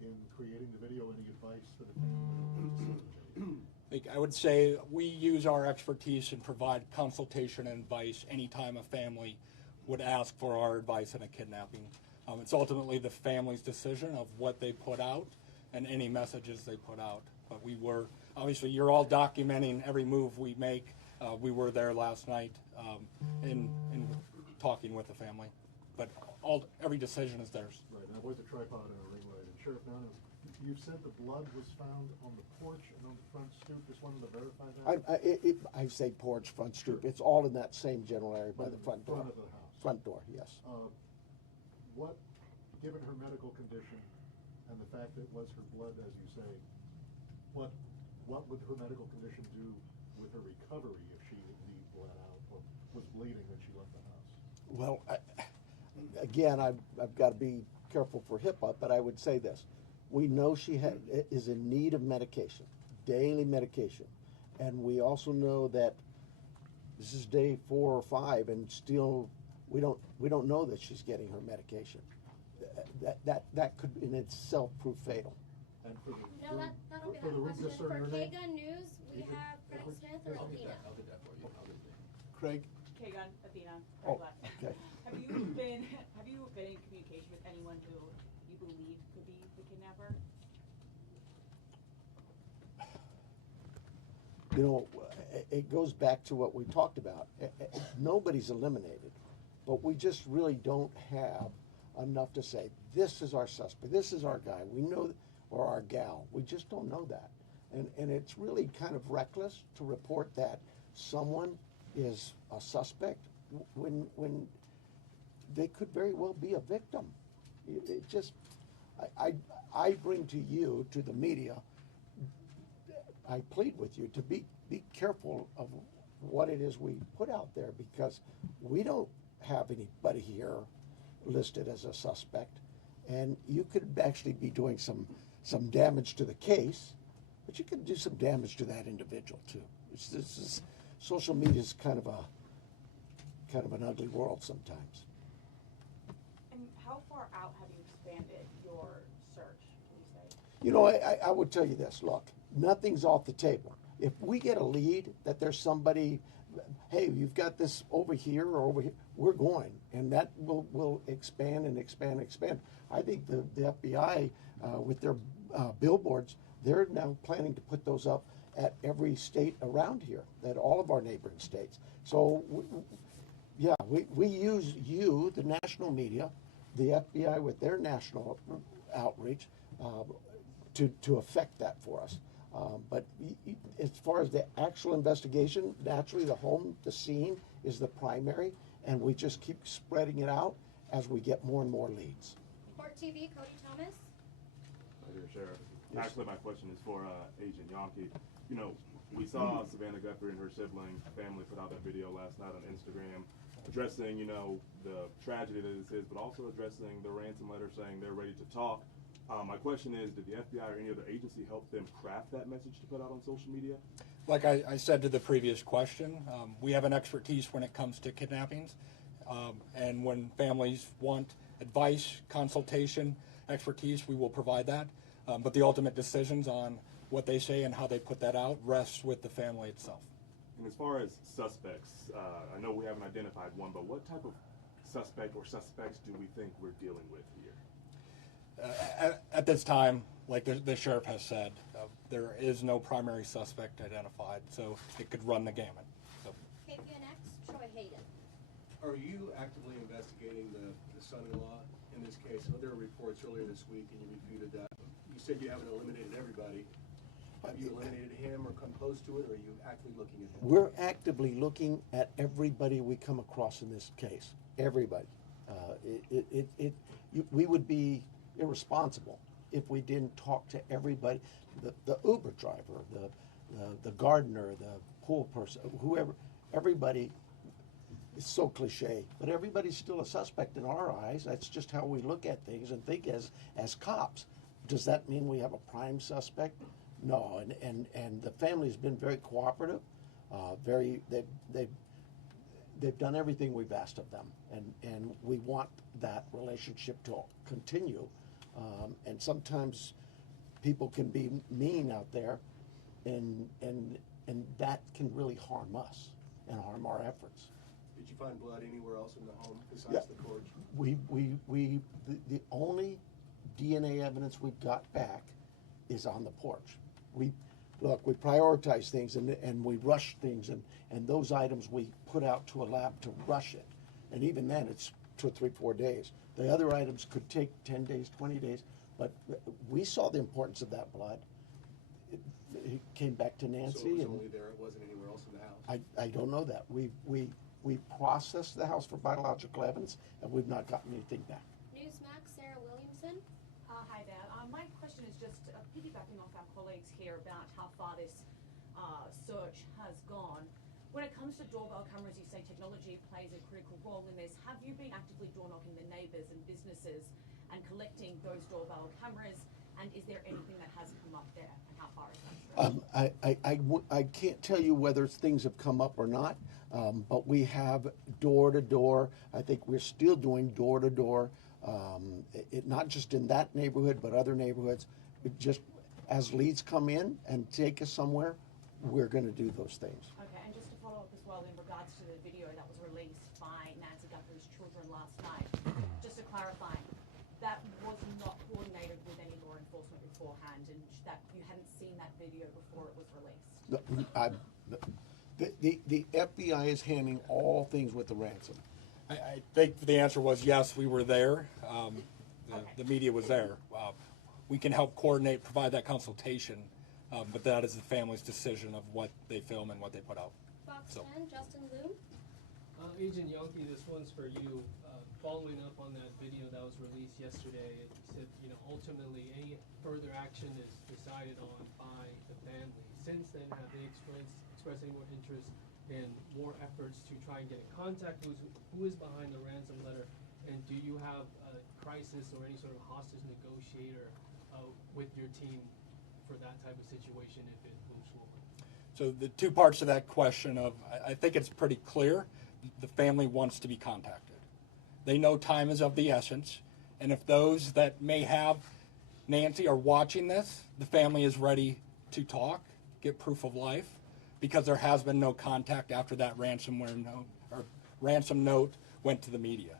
in creating the video? Any advice for the family? I would say we use our expertise and provide consultation and advice anytime a family would ask for our advice in a kidnapping. It's ultimately the family's decision of what they put out and any messages they put out. But we were, obviously, you're all documenting every move we make. We were there last night in talking with the family. But every decision is theirs. Right, and that was a tripod and a ring light. And Sheriff Nanos, you said the blood was found on the porch and on the front stoop. Just wanted to verify that. I say porch, front stoop. It's all in that same general area by the front door. Front of the house. Front door, yes. What, given her medical condition and the fact that it was her blood, as you say, what would her medical condition do with her recovery if she indeed bled out or was bleeding when she left the house? Well, again, I've got to be careful for HIPAA, but I would say this. We know she is in need of medication, daily medication. And we also know that this is day 4 or 5 and still we don't know that she's getting her medication. That could in itself prove fatal. And for No, that'll be that question. For KGUN News, we have Craig Smith or Athena. I'll do that for you. Craig? KGUN, Athena. Oh, okay. Have you been in communication with anyone who you believe could be the kidnapper? You know, it goes back to what we talked about. Nobody's eliminated, but we just really don't have enough to say, this is our suspect, this is our guy, we know, or our gal. We just don't know that. And it's really kind of reckless to report that someone is a suspect when they could very well be a victim. It just, I bring to you, to the media, I plead with you to be careful of what it is we put out there, because we don't have anybody here listed as a suspect, and you could actually be doing some damage to the case, but you could do some damage to that individual too. Social media is kind of an ugly world sometimes. And how far out have you expanded your search, can you say? You know, I would tell you this, look, nothing's off the table. If we get a lead that there's somebody, hey, you've got this over here or over here, we're going, and that will expand and expand and expand. I think the FBI, with their billboards, they're now planning to put those up at every state around here, at all of our neighboring states. So, yeah, we use you, the national media, the FBI with their national outreach, to affect that for us. But as far as the actual investigation, naturally the scene is the primary, and we just keep spreading it out as we get more and more leads. Court TV, Cody Thomas. Hi there, Sheriff. Yes. Actually, my question is for Agent Yankee. You know, we saw Savannah Guthrie and her sibling family put out that video last night on Instagram addressing, you know, the tragedy that this is, but also addressing the ransom letter saying they're ready to talk. My question is, did the FBI or any other agency help them craft that message to put out on social media? Like I said to the previous question, we have an expertise when it comes to kidnappings. And when families want advice, consultation, expertise, we will provide that. But the ultimate decisions on what they say and how they put that out rests with the family itself. And as far as suspects, I know we haven't identified one, but what type of suspect or suspects do we think we're dealing with here? At this time, like the sheriff has said, there is no primary suspect identified, so it could run the gamut. So. KPNX, Troy Hayden. Are you actively investigating the son-in-law in this case? There were reports earlier this week, and you refuted that. You said you haven't eliminated everybody. Have you eliminated him or come close to it, or are you actively looking at him? We're actively looking at everybody we come across in this case. Everybody. We would be irresponsible if we didn't talk to everybody. The Uber driver, the gardener, the pool person, whoever, everybody. It's so cliche, but everybody's still a suspect in our eyes. That's just how we look at things and think as cops. Does that mean we have a prime suspect? No, and the family's been very cooperative. They've done everything we've asked of them, and we want that relationship to continue. And sometimes people can be mean out there, and that can really harm us and harm our efforts. Did you find blood anywhere else in the home besides the porch? The only DNA evidence we've got back is on the porch. We prioritize things and we rush things, and those items we put out to a lab to rush it. And even then, it's 2 or 3, 4 days. The other items could take 10 days, 20 days, but we saw the importance of that blood. It came back to Nancy. So it was only there, it wasn't anywhere else in the house? I don't know that. We processed the house for biological evidence, and we've not gotten anything back. Newsmax, Sarah Williamson. Hi there. My question is just piggybacking off our colleagues here about how far this search has gone. When it comes to doorbell cameras, you say technology plays a critical role in this. Have you been actively door knocking the neighbours and businesses and collecting those doorbell cameras? And is there anything that has come up there, and how far is that? I can't tell you whether things have come up or not, but we have door to door. I think we're still doing door to door, not just in that neighborhood, but other neighborhoods. Just as leads come in and take us somewhere, we're going to do those things. Okay, and just to follow up as well in regards to the video that was released by Nancy Guthrie's children last night, just to clarify, that was not coordinated with any law enforcement beforehand, and that you hadn't seen that video before it was released? The FBI is handling all things with the ransom. I think the answer was yes, we were there. The media was there. We can help coordinate, provide that consultation, but that is the family's decision of what they film and what they put out. Fox 10, Justin Loom. Agent Yankee, this one's for you. Following up on that video that was released yesterday, it said, ultimately any further action is decided on by the family. Since then, have they expressed any more interest in more efforts to try and get in contact with who is behind the ransom letter? And do you have a crisis or any sort of hostage negotiator with your team for that type of situation if it moves forward? So the two parts of that question I think it's pretty clear. The family wants to be contacted. They know time is of the essence, and if those that may have Nancy are watching this, the family is ready to talk, get proof of life, because there has been no contact after that ransom note went to the media.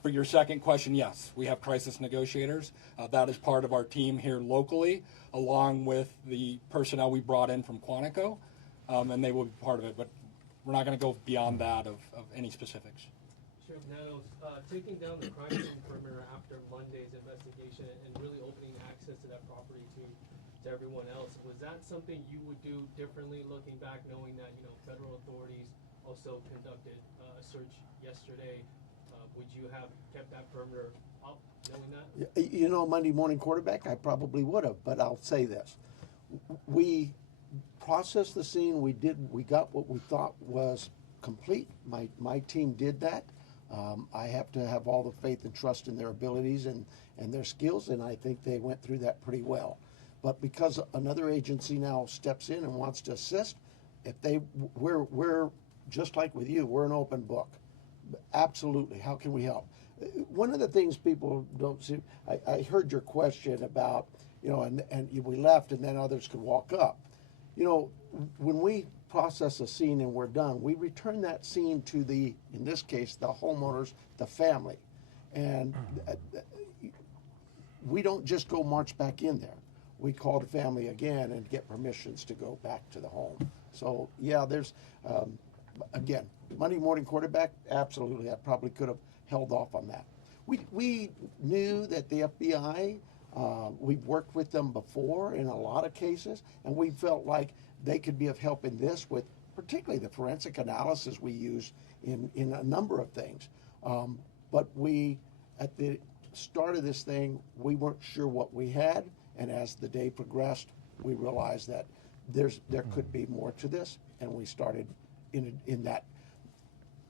For your second question, yes, we have crisis negotiators. That is part of our team here locally, along with the personnel we brought in from Quantico, and they will be part of it, but we're not going to go beyond that of any specifics. Sure. Nanos, taking down the crime scene perimeter after Monday's investigation and really opening access to that property to everyone else, was that something you would do differently looking back, knowing that federal authorities also conducted a search yesterday? Would you have kept that perimeter up, knowing that? Monday morning quarterback, I probably would have, but I'll say this. We processed the scene. We got what we thought was complete. My team did that. I have to have all the faith and trust in their abilities and their skills, and I think they went through that pretty well. But because another agency now steps in and wants to assist, we're just like with you, we're an open book. absolutely. How can we help? One of the things people don't see, I heard your question about, and we left and then others could walk up. When we process a scene and we're done, we return that scene to in this case, the homeowners, the family. And we don't just go march back in there. We call the family again and get permissions to go back to the home. So yeah, there's, again, Monday morning quarterback, absolutely. I probably could have held off on that. We knew that the FBI, we've worked with them before in a lot of cases, and we felt like they could be of help in this with particularly the forensic analysis we use in a number of things. But at the start of this thing, we weren't sure what we had, and as the day progressed, we realized that there could be more to this, and we started in that.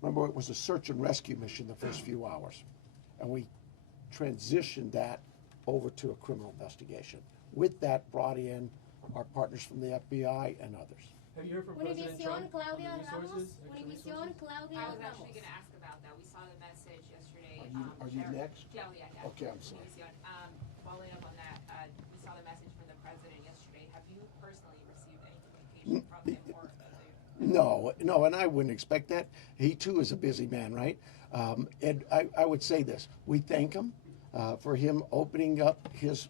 Remember, it was a search and rescue mission the first few hours, and we transitioned that over to a criminal investigation. With that, brought in our partners from the FBI and others. Have you heard from President Trump? Claudia on Ramos. resources? Univision, Claudia I was Ramos. actually going to ask about that. We saw the message yesterday. Are you next? Claudia, yeah. Okay, I'm sorry. Univision. Following up on that, we saw the message from the president yesterday. Have you personally received any communication from him or No, and I wouldn't expect that. He too is a busy man, right? And I would say this: we thank him for him opening up his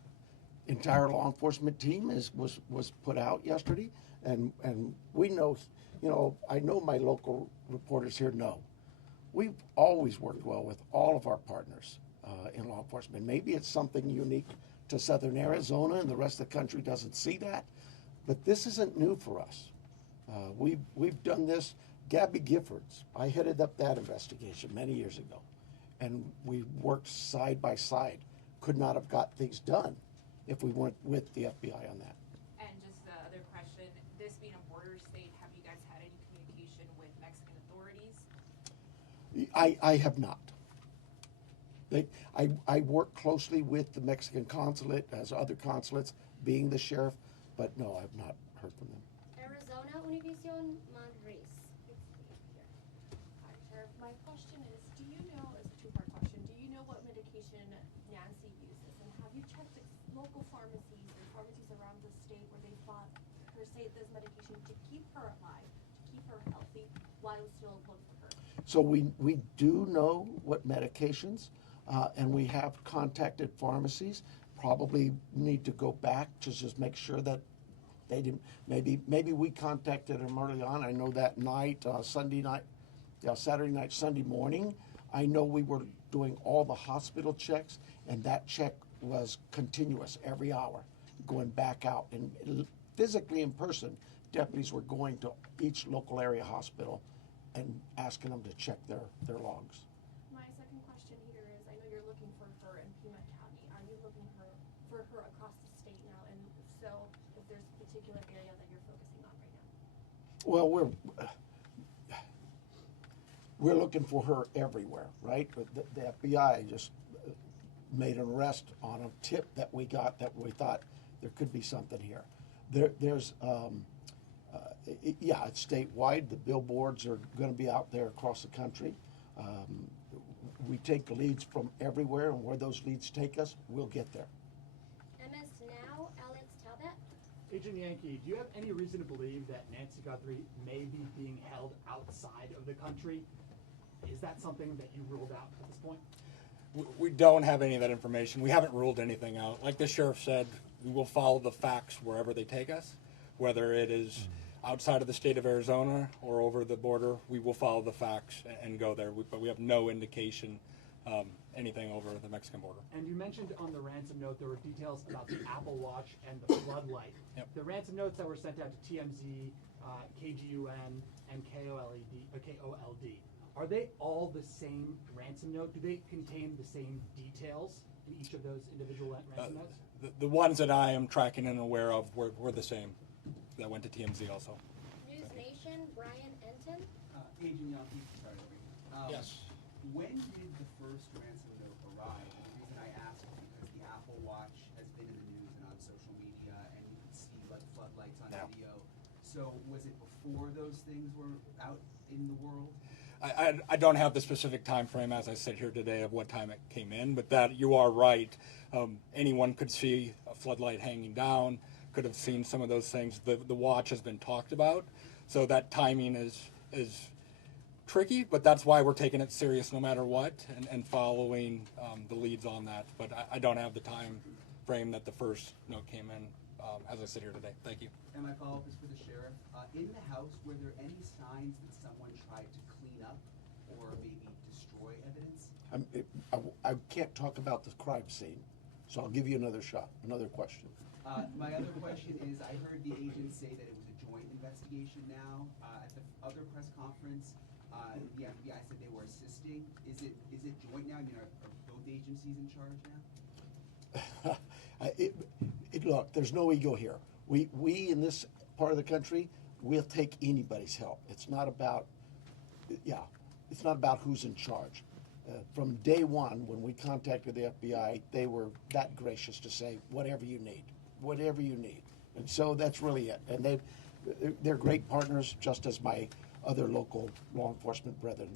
entire law enforcement team was put out yesterday, and we know, I know my local reporters here know. We've always worked well with all of our partners in law enforcement. Maybe it's something unique to Southern Arizona, and the rest of the country doesn't see that, but this isn't new for us. We've done this. Gabby Giffords, I headed up that investigation many years ago, and we worked side by side. Could not have got things done if we weren't with the FBI on that. And just the other question, this being a border state, have you guys had any communication with Mexican authorities? I have not. I work closely with the Mexican consulate, as other consulates, being the sheriff, but no, I've not heard from them. Arizona, Univision, Madrid. Hi, Sheriff. My question is, do you know, it's a two-part question, do you know what medication Nancy uses? And have you checked local pharmacies and pharmacies around the state where they bought her say this medication to keep her alive, to keep her healthy, while still look for her? So we do know what medications, and we have contacted pharmacies. Probably need to go back to just make sure that they didn't. Maybe we contacted them early on. I know that night, Saturday night, Sunday morning. I know we were doing all the hospital checks, and that check was continuous every hour, going back out and physically in person. Deputies were going to each local area hospital and asking them to check their logs. My second question here is, I know you're looking for her in Pima County. Are you looking for her across the state now? And if so, if there's a particular area that you're focusing on right now? Well, we're looking for her everywhere, right? But the FBI just made an arrest on a tip that we got that we thought there could be something here. There's it's statewide. The billboards are going to be out there across the country. We take leads from everywhere, and where those leads take us, we'll get there. MS Now, Alex Talbot. Agent Yankee, do you have any reason to believe that Nancy Guthrie may be being held outside of the country? Is that something that you ruled out at this point? We don't have any of that information. We haven't ruled anything out. Like the sheriff said, we will follow the facts wherever they take us, whether it is outside of the state of Arizona or over the border. We will follow the facts and go there, but we have no indication anything over the Mexican border. And you mentioned on the ransom note there were details about the Apple Watch and the floodlight. Yep. The ransom notes that were sent out to TMZ, KGUN, and KOLD, are they all the same ransom note? Do they contain the same details in each of those individual ransom notes? The ones that I am tracking and aware of were the same. That went to TMZ also. News Nation, Brian Enton. Agent Yankee, sorry. Yes. When did the first ransom note arrive? And the reason I ask is because the Apple Watch has been in the news and on social media, and you can see like floodlights on video. So was it before those things were out in the world? I don't have the specific time frame as I sit here today of what time it came in, but that you are right. Anyone could see a floodlight hanging down, could have seen some of those things. The watch has been talked about, so that timing is tricky, but that's why we're taking it serious no matter what and following the leads on that. But I don't have the time frame that the first note came in as I sit here today. Thank you. And my follow-up is for the sheriff. In the house, were there any signs that someone tried to clean up or maybe destroy evidence? I can't talk about the crime scene, so I'll give you another shot, another question. My other question is, I heard the agent say that it was a joint investigation now. At the other press conference, the FBI said they were assisting. Is it joint now? I mean, are both agencies in charge now? Look, there's no ego here. We in this part of the country, we'll take anybody's help. It's not about who's in charge. From day one, when we contacted the FBI, they were that gracious to say, whatever you need. And so that's really it. And they're great partners, just as my other local law enforcement brethren.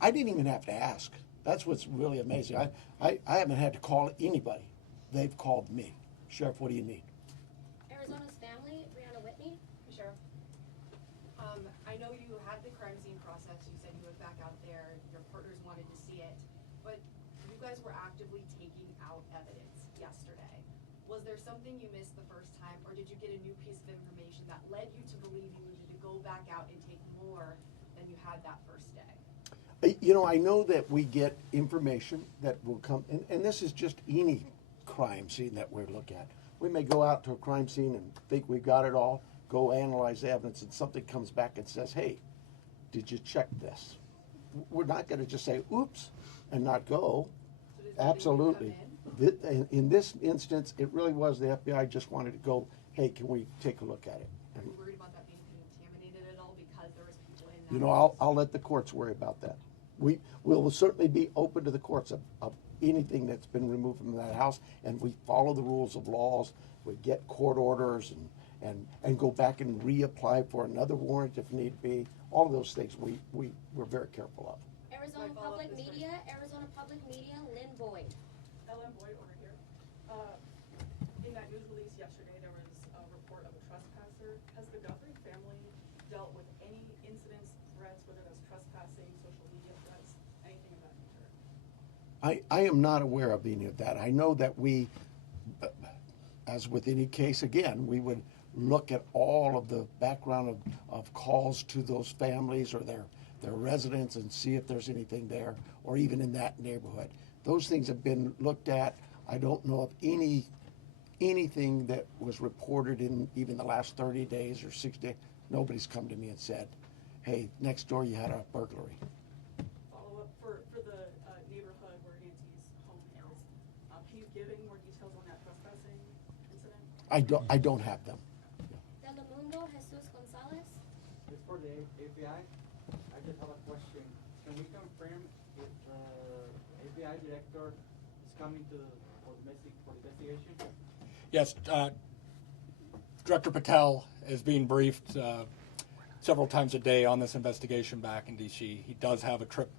I didn't even have to ask. That's what's really amazing. I haven't had to call anybody. They've called me. Sheriff, what do you need? Arizona's family, Brianna Whitney. Sheriff, I know you had the crime scene process. You said you went back out there. Your partners wanted to see it, but you guys were actively taking out evidence yesterday. Was there something you missed the first time, or did you get a new piece of information that led you to believe you needed to go back out and take more than you had that first day? I know that we get information that will come, and this is just any crime scene that we look at. We may go out to a crime scene and think we've got it all, go analyze the evidence, and something comes back and says, hey, did you check this? We're not going to just say, oops, and not go. Absolutely. In this instance, it really was the FBI just wanted to go, hey, can we take a look at it? Are you worried about that being contaminated at all because there was people in that? I'll let the courts worry about that. We will certainly be open to the courts of anything that's been removed from that house, and we follow the rules of laws. We get court orders and go back and reapply for another warrant if need be. All of those things we're very careful of. Arizona Public Media, Lynn Boyd. Ellen Boyd over here. In that news release yesterday, there was a report of a trespasser. Has the Guthrie family dealt with any incidents, threats, whether that's trespassing, social media threats, anything of that nature? I am not aware of any of that. I know that we, as with any case, again, we would look at all of the background of calls to those families or their residents and see if there's anything there, or even in that neighborhood. Those things have been looked at. I don't know of anything that was reported in even the last 30 days or 60 days. Nobody's come to me and said, hey, next door you had a burglary. Follow up for the neighborhood where Nancy's home is. Can you give any more details on that trespassing incident? I don't have them. Telemundo, Jesus Gonzalez. It's for the FBI. I just have a question. Can we confirm if the FBI director is coming for the investigation? Yes, Director Patel is being briefed several times a day on this investigation back in D.C. He does have a trip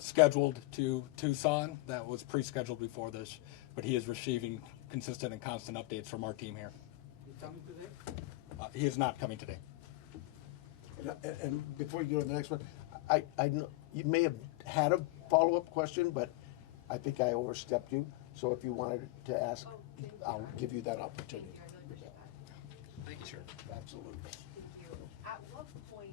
scheduled to Tucson that was pre-scheduled before this, but he is receiving consistent and constant updates from our team here. He's coming today? He is not coming today. And before you go to the next one, I know you may have had a follow-up question, but I think I overstepped you. So if you wanted to ask, I'll give you that opportunity. Thank you, sir. Absolutely. Thank you. At what point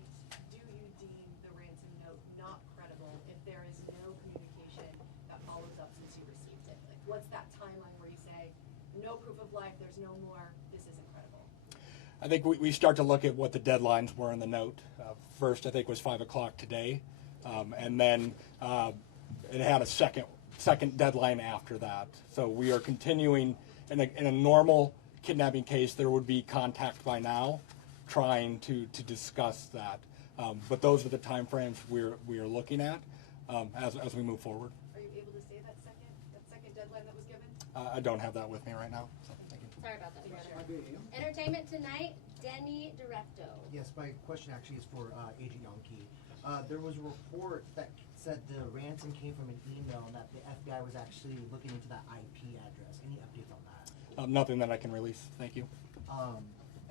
do you deem the ransom note not credible if there is no communication that follows up since you received it? Like, what's that timeline where you say, no proof of life, there's no more, this isn't credible? I think we start to look at what the deadlines were in the note. First, I think, was 5 o'clock today, and then it had a second deadline after that. So we are continuing. In a normal kidnapping case, there would be contact by now, trying to discuss that. But those are the time frames we are looking at as we move forward. Are you able to say that second deadline that was given? I don't have that with me right now. So thank you. Sorry about that. Entertainment Tonight, Denny Directo. Yes, my question actually is for Agent Yonke. There was a report that said the ransom came from an email and that the FBI was actually looking into that IP address. Any updates on that? Nothing that I can release. Thank you.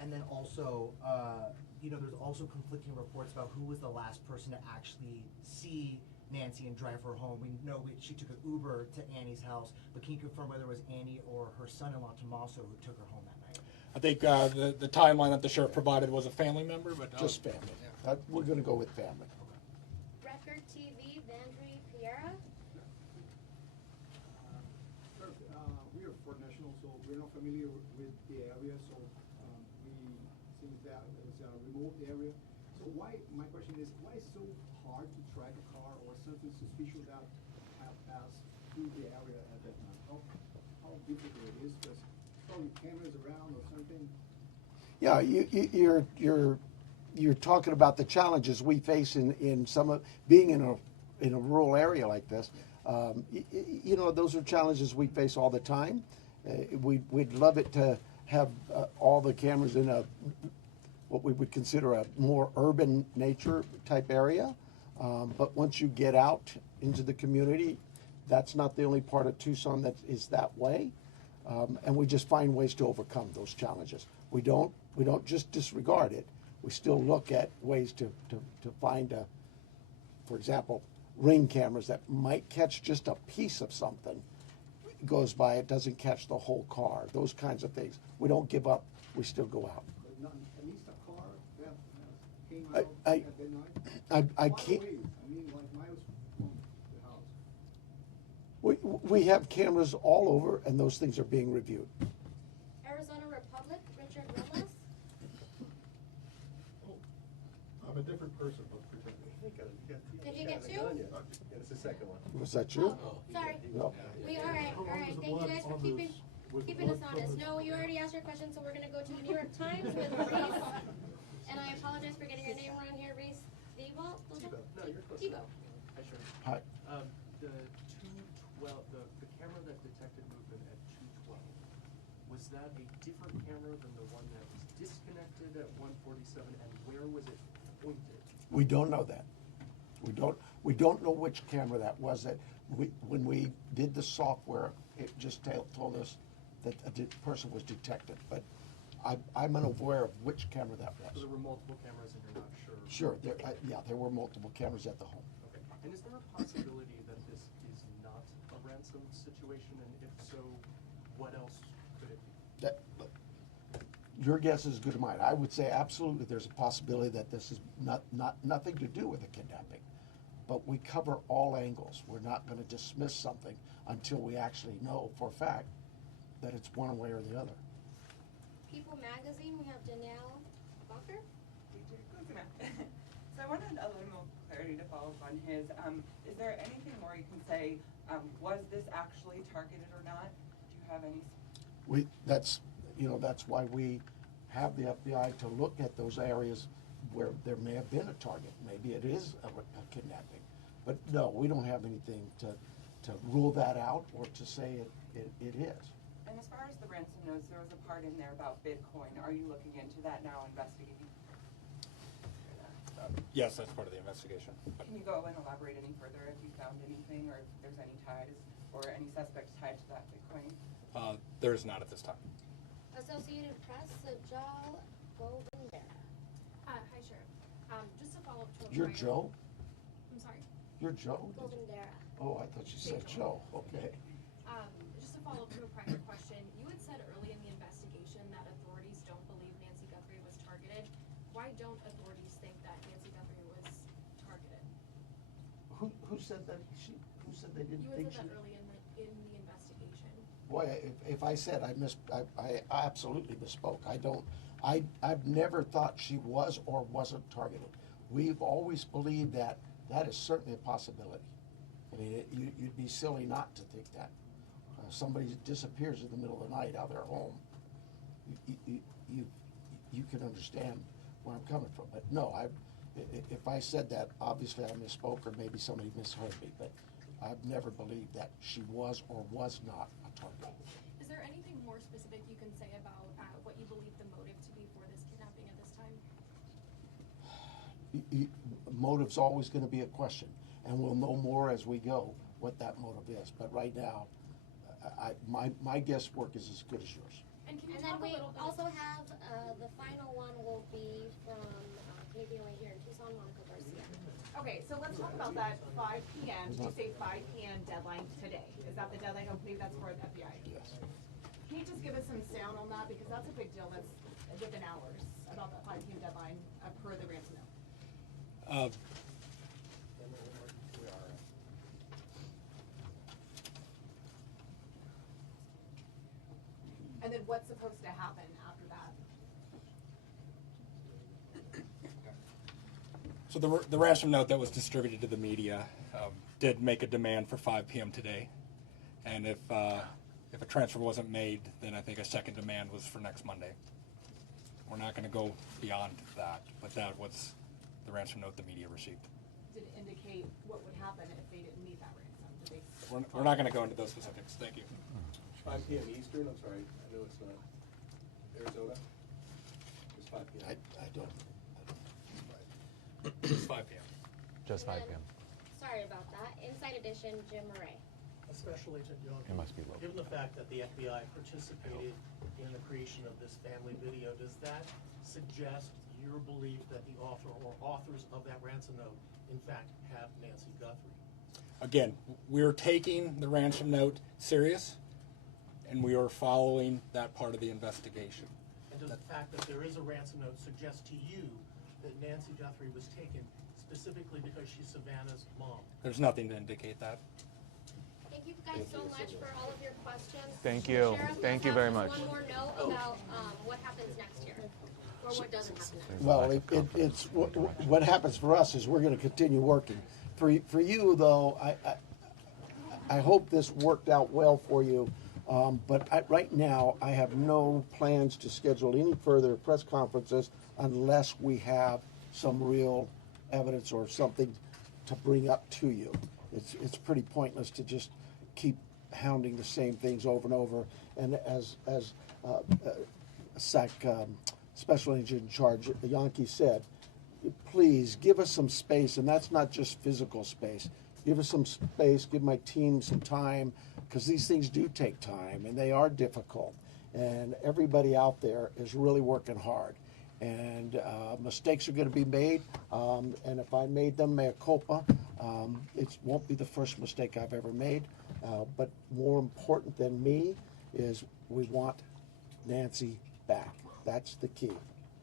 And then also, there's also conflicting reports about who was the last person to actually see Nancy and drive her home. We know she took an Uber to Annie's house, but can you confirm whether it was Annie or her son-in-law Tommaso who took her home that night? I think the timeline that the sheriff provided was a family member, but Just family. We're going to go with family. Record TV, Vandry Piera. Sir, we are Fort National, so we're not familiar with the area, so since that is a remote area. So my question is, why is it so hard to track a car or something suspicious that have passed through the area at that time? How difficult it is, because probably cameras around or something. Yeah, you're talking about the challenges we face in some of being in a rural area like this. Those are challenges we face all the time. We'd love it to have all the cameras in what we would consider a more urban nature type area. But once you get out into the community, that's not the only part of Tucson that is that way. And we just find ways to overcome those challenges. We don't just disregard it. We still look at ways to find, for example, ring cameras that might catch just a piece of something. It goes by, it doesn't catch the whole car. Those kinds of things. We don't give up. We still go out. But not, at least a car that came out at the night. I can't. I mean, like miles from the house. We have cameras all over, and those things are being reviewed. Arizona Republic, Richard Willis. I'm a different person, but pretend. Did you get two? Yeah, it's the second one. Was that you? Oh, sorry. No. All right. Thank you guys for keeping us honest. No, you already asked your question, so we're gonna go to the New York Times with Reese. And I apologize for getting your name wrong here, Reese. Tebow? No, you're close. Tebow. Hi, sure. Hi. The 212, the camera that detected movement at 212, was that a different camera than the one that was disconnected at 147, and where was it pointed? We don't know that. We don't know which camera that was. When we did the software, it just told us that a person was detected. But I'm unaware of which camera that was. So there were multiple cameras, and you're not sure. Sure. There were multiple cameras at the home. Okay. And is there a possibility that this is not a ransom situation, and if so, what else could it be? Your guess is as good as mine. I would say absolutely there's a possibility that this is nothing to do with a kidnapping. But we cover all angles. We're not going to dismiss something until we actually know for a fact that it's one way or the other. People Magazine, we have Danielle Bucker. So I wanted a little more clarity to follow up on his. Is there anything more you can say? Was this actually targeted or not? Do you have any? That's why we have the FBI to look at those areas where there may have been a target. Maybe it is a kidnapping. But no, we don't have anything to rule that out or to say it is. And as far as the ransom notes, there was a part in there about Bitcoin. Are you looking into that now, investigating? Yes, that's part of the investigation. Can you go and elaborate any further if you found anything, or if there's any ties or any suspects tied to that Bitcoin? There is not at this time. Associated Press, Sajal Govindara. Hi, Sheriff. Just to follow up to a You're prior- Joe? I'm sorry? You're Joe? Govindara. Oh, I thought you said Joe. Okay. Just to follow up to a prior question, you had said early in the investigation that authorities don't believe Nancy Guthrie was targeted. Why don't authorities think that Nancy Guthrie was targeted? Who said that? Who said they didn't You think had she? said that early in the investigation. Boy, if I said I absolutely misspoke. I've never thought she was or wasn't targeted. We've always believed that is certainly a possibility. I mean, you'd be silly not to think that. Somebody disappears in the middle of the night out of their home. You can understand where I'm coming from. But no, if I said that, obviously I misspoke or maybe somebody misheard me. But I've never believed that she was or was not a target. Is there anything more specific you can say about what you believe the motive to be for this kidnapping at this time? motive's always gonna be a question, and we'll know more as we go what that motive is. But right now, my guesswork is as good as yours. And can you And then talk a we little bit? also have, the final one will be from, KBOA here in Tucson, Monica Garcia. Okay, so let's talk about that 5 p.m. Did you say 5 p.m. deadline today? Is that the deadline? I believe that's for the FBI. Yes. Can you just give us some sound on that? Because that's a big deal. That's within hours about that 5 p.m. deadline per the ransom note. And then what's supposed to happen after that? So the ransom note that was distributed to the media did make a demand for 5 p.m. today, and if a transfer wasn't made, then I think a second demand was for next Monday. We're not going to go beyond that, but that was the ransom note the media received. Did it indicate what would happen if they didn't meet that ransom? Did they We're not going to go into those specifics. Thank you. 5 p.m. Eastern, I'm sorry, I know it's not Arizona. It's 5 p.m. I don't. It's 5 p.m. Just 5 p.m. Sorry about that. Inside Edition, Jim Murray. Special Agent Young, It must be low. given the fact that the FBI participated in the creation of this family video, does that suggest your belief that the author or authors of that ransom note, in fact, have Nancy Guthrie? Again, we're taking the ransom note serious, and we are following that part of the investigation. And does the fact that there is a ransom note suggest to you that Nancy Guthrie was taken specifically because she's Savannah's mom? There's nothing to indicate that. Thank you guys so much for all of your questions. Thank you. Sheriff, Thank we you have very just much. One more note about what happens next year, or what doesn't happen next year. Well, it's what happens for us is we're going to continue working. For you though, I hope this worked out well for you. But right now, I have no plans to schedule any further press conferences unless we have some real evidence or something to bring up to you. It's pretty pointless to just keep hounding the same things over and over. And as Special Agent in Charge Yankee said, please give us some space, and that's not just physical space. Give us some space, give my team some time, because these things do take time, and they are difficult. And everybody out there is really working hard. And mistakes are going to be made, and if I made them, mea culpa. It won't be the first mistake I've ever made, but more important than me is we want Nancy back. That's the key.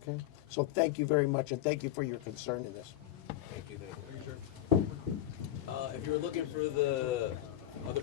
Okay? So thank you very much, and thank you for your concern in this. Thank you. If you're looking for the other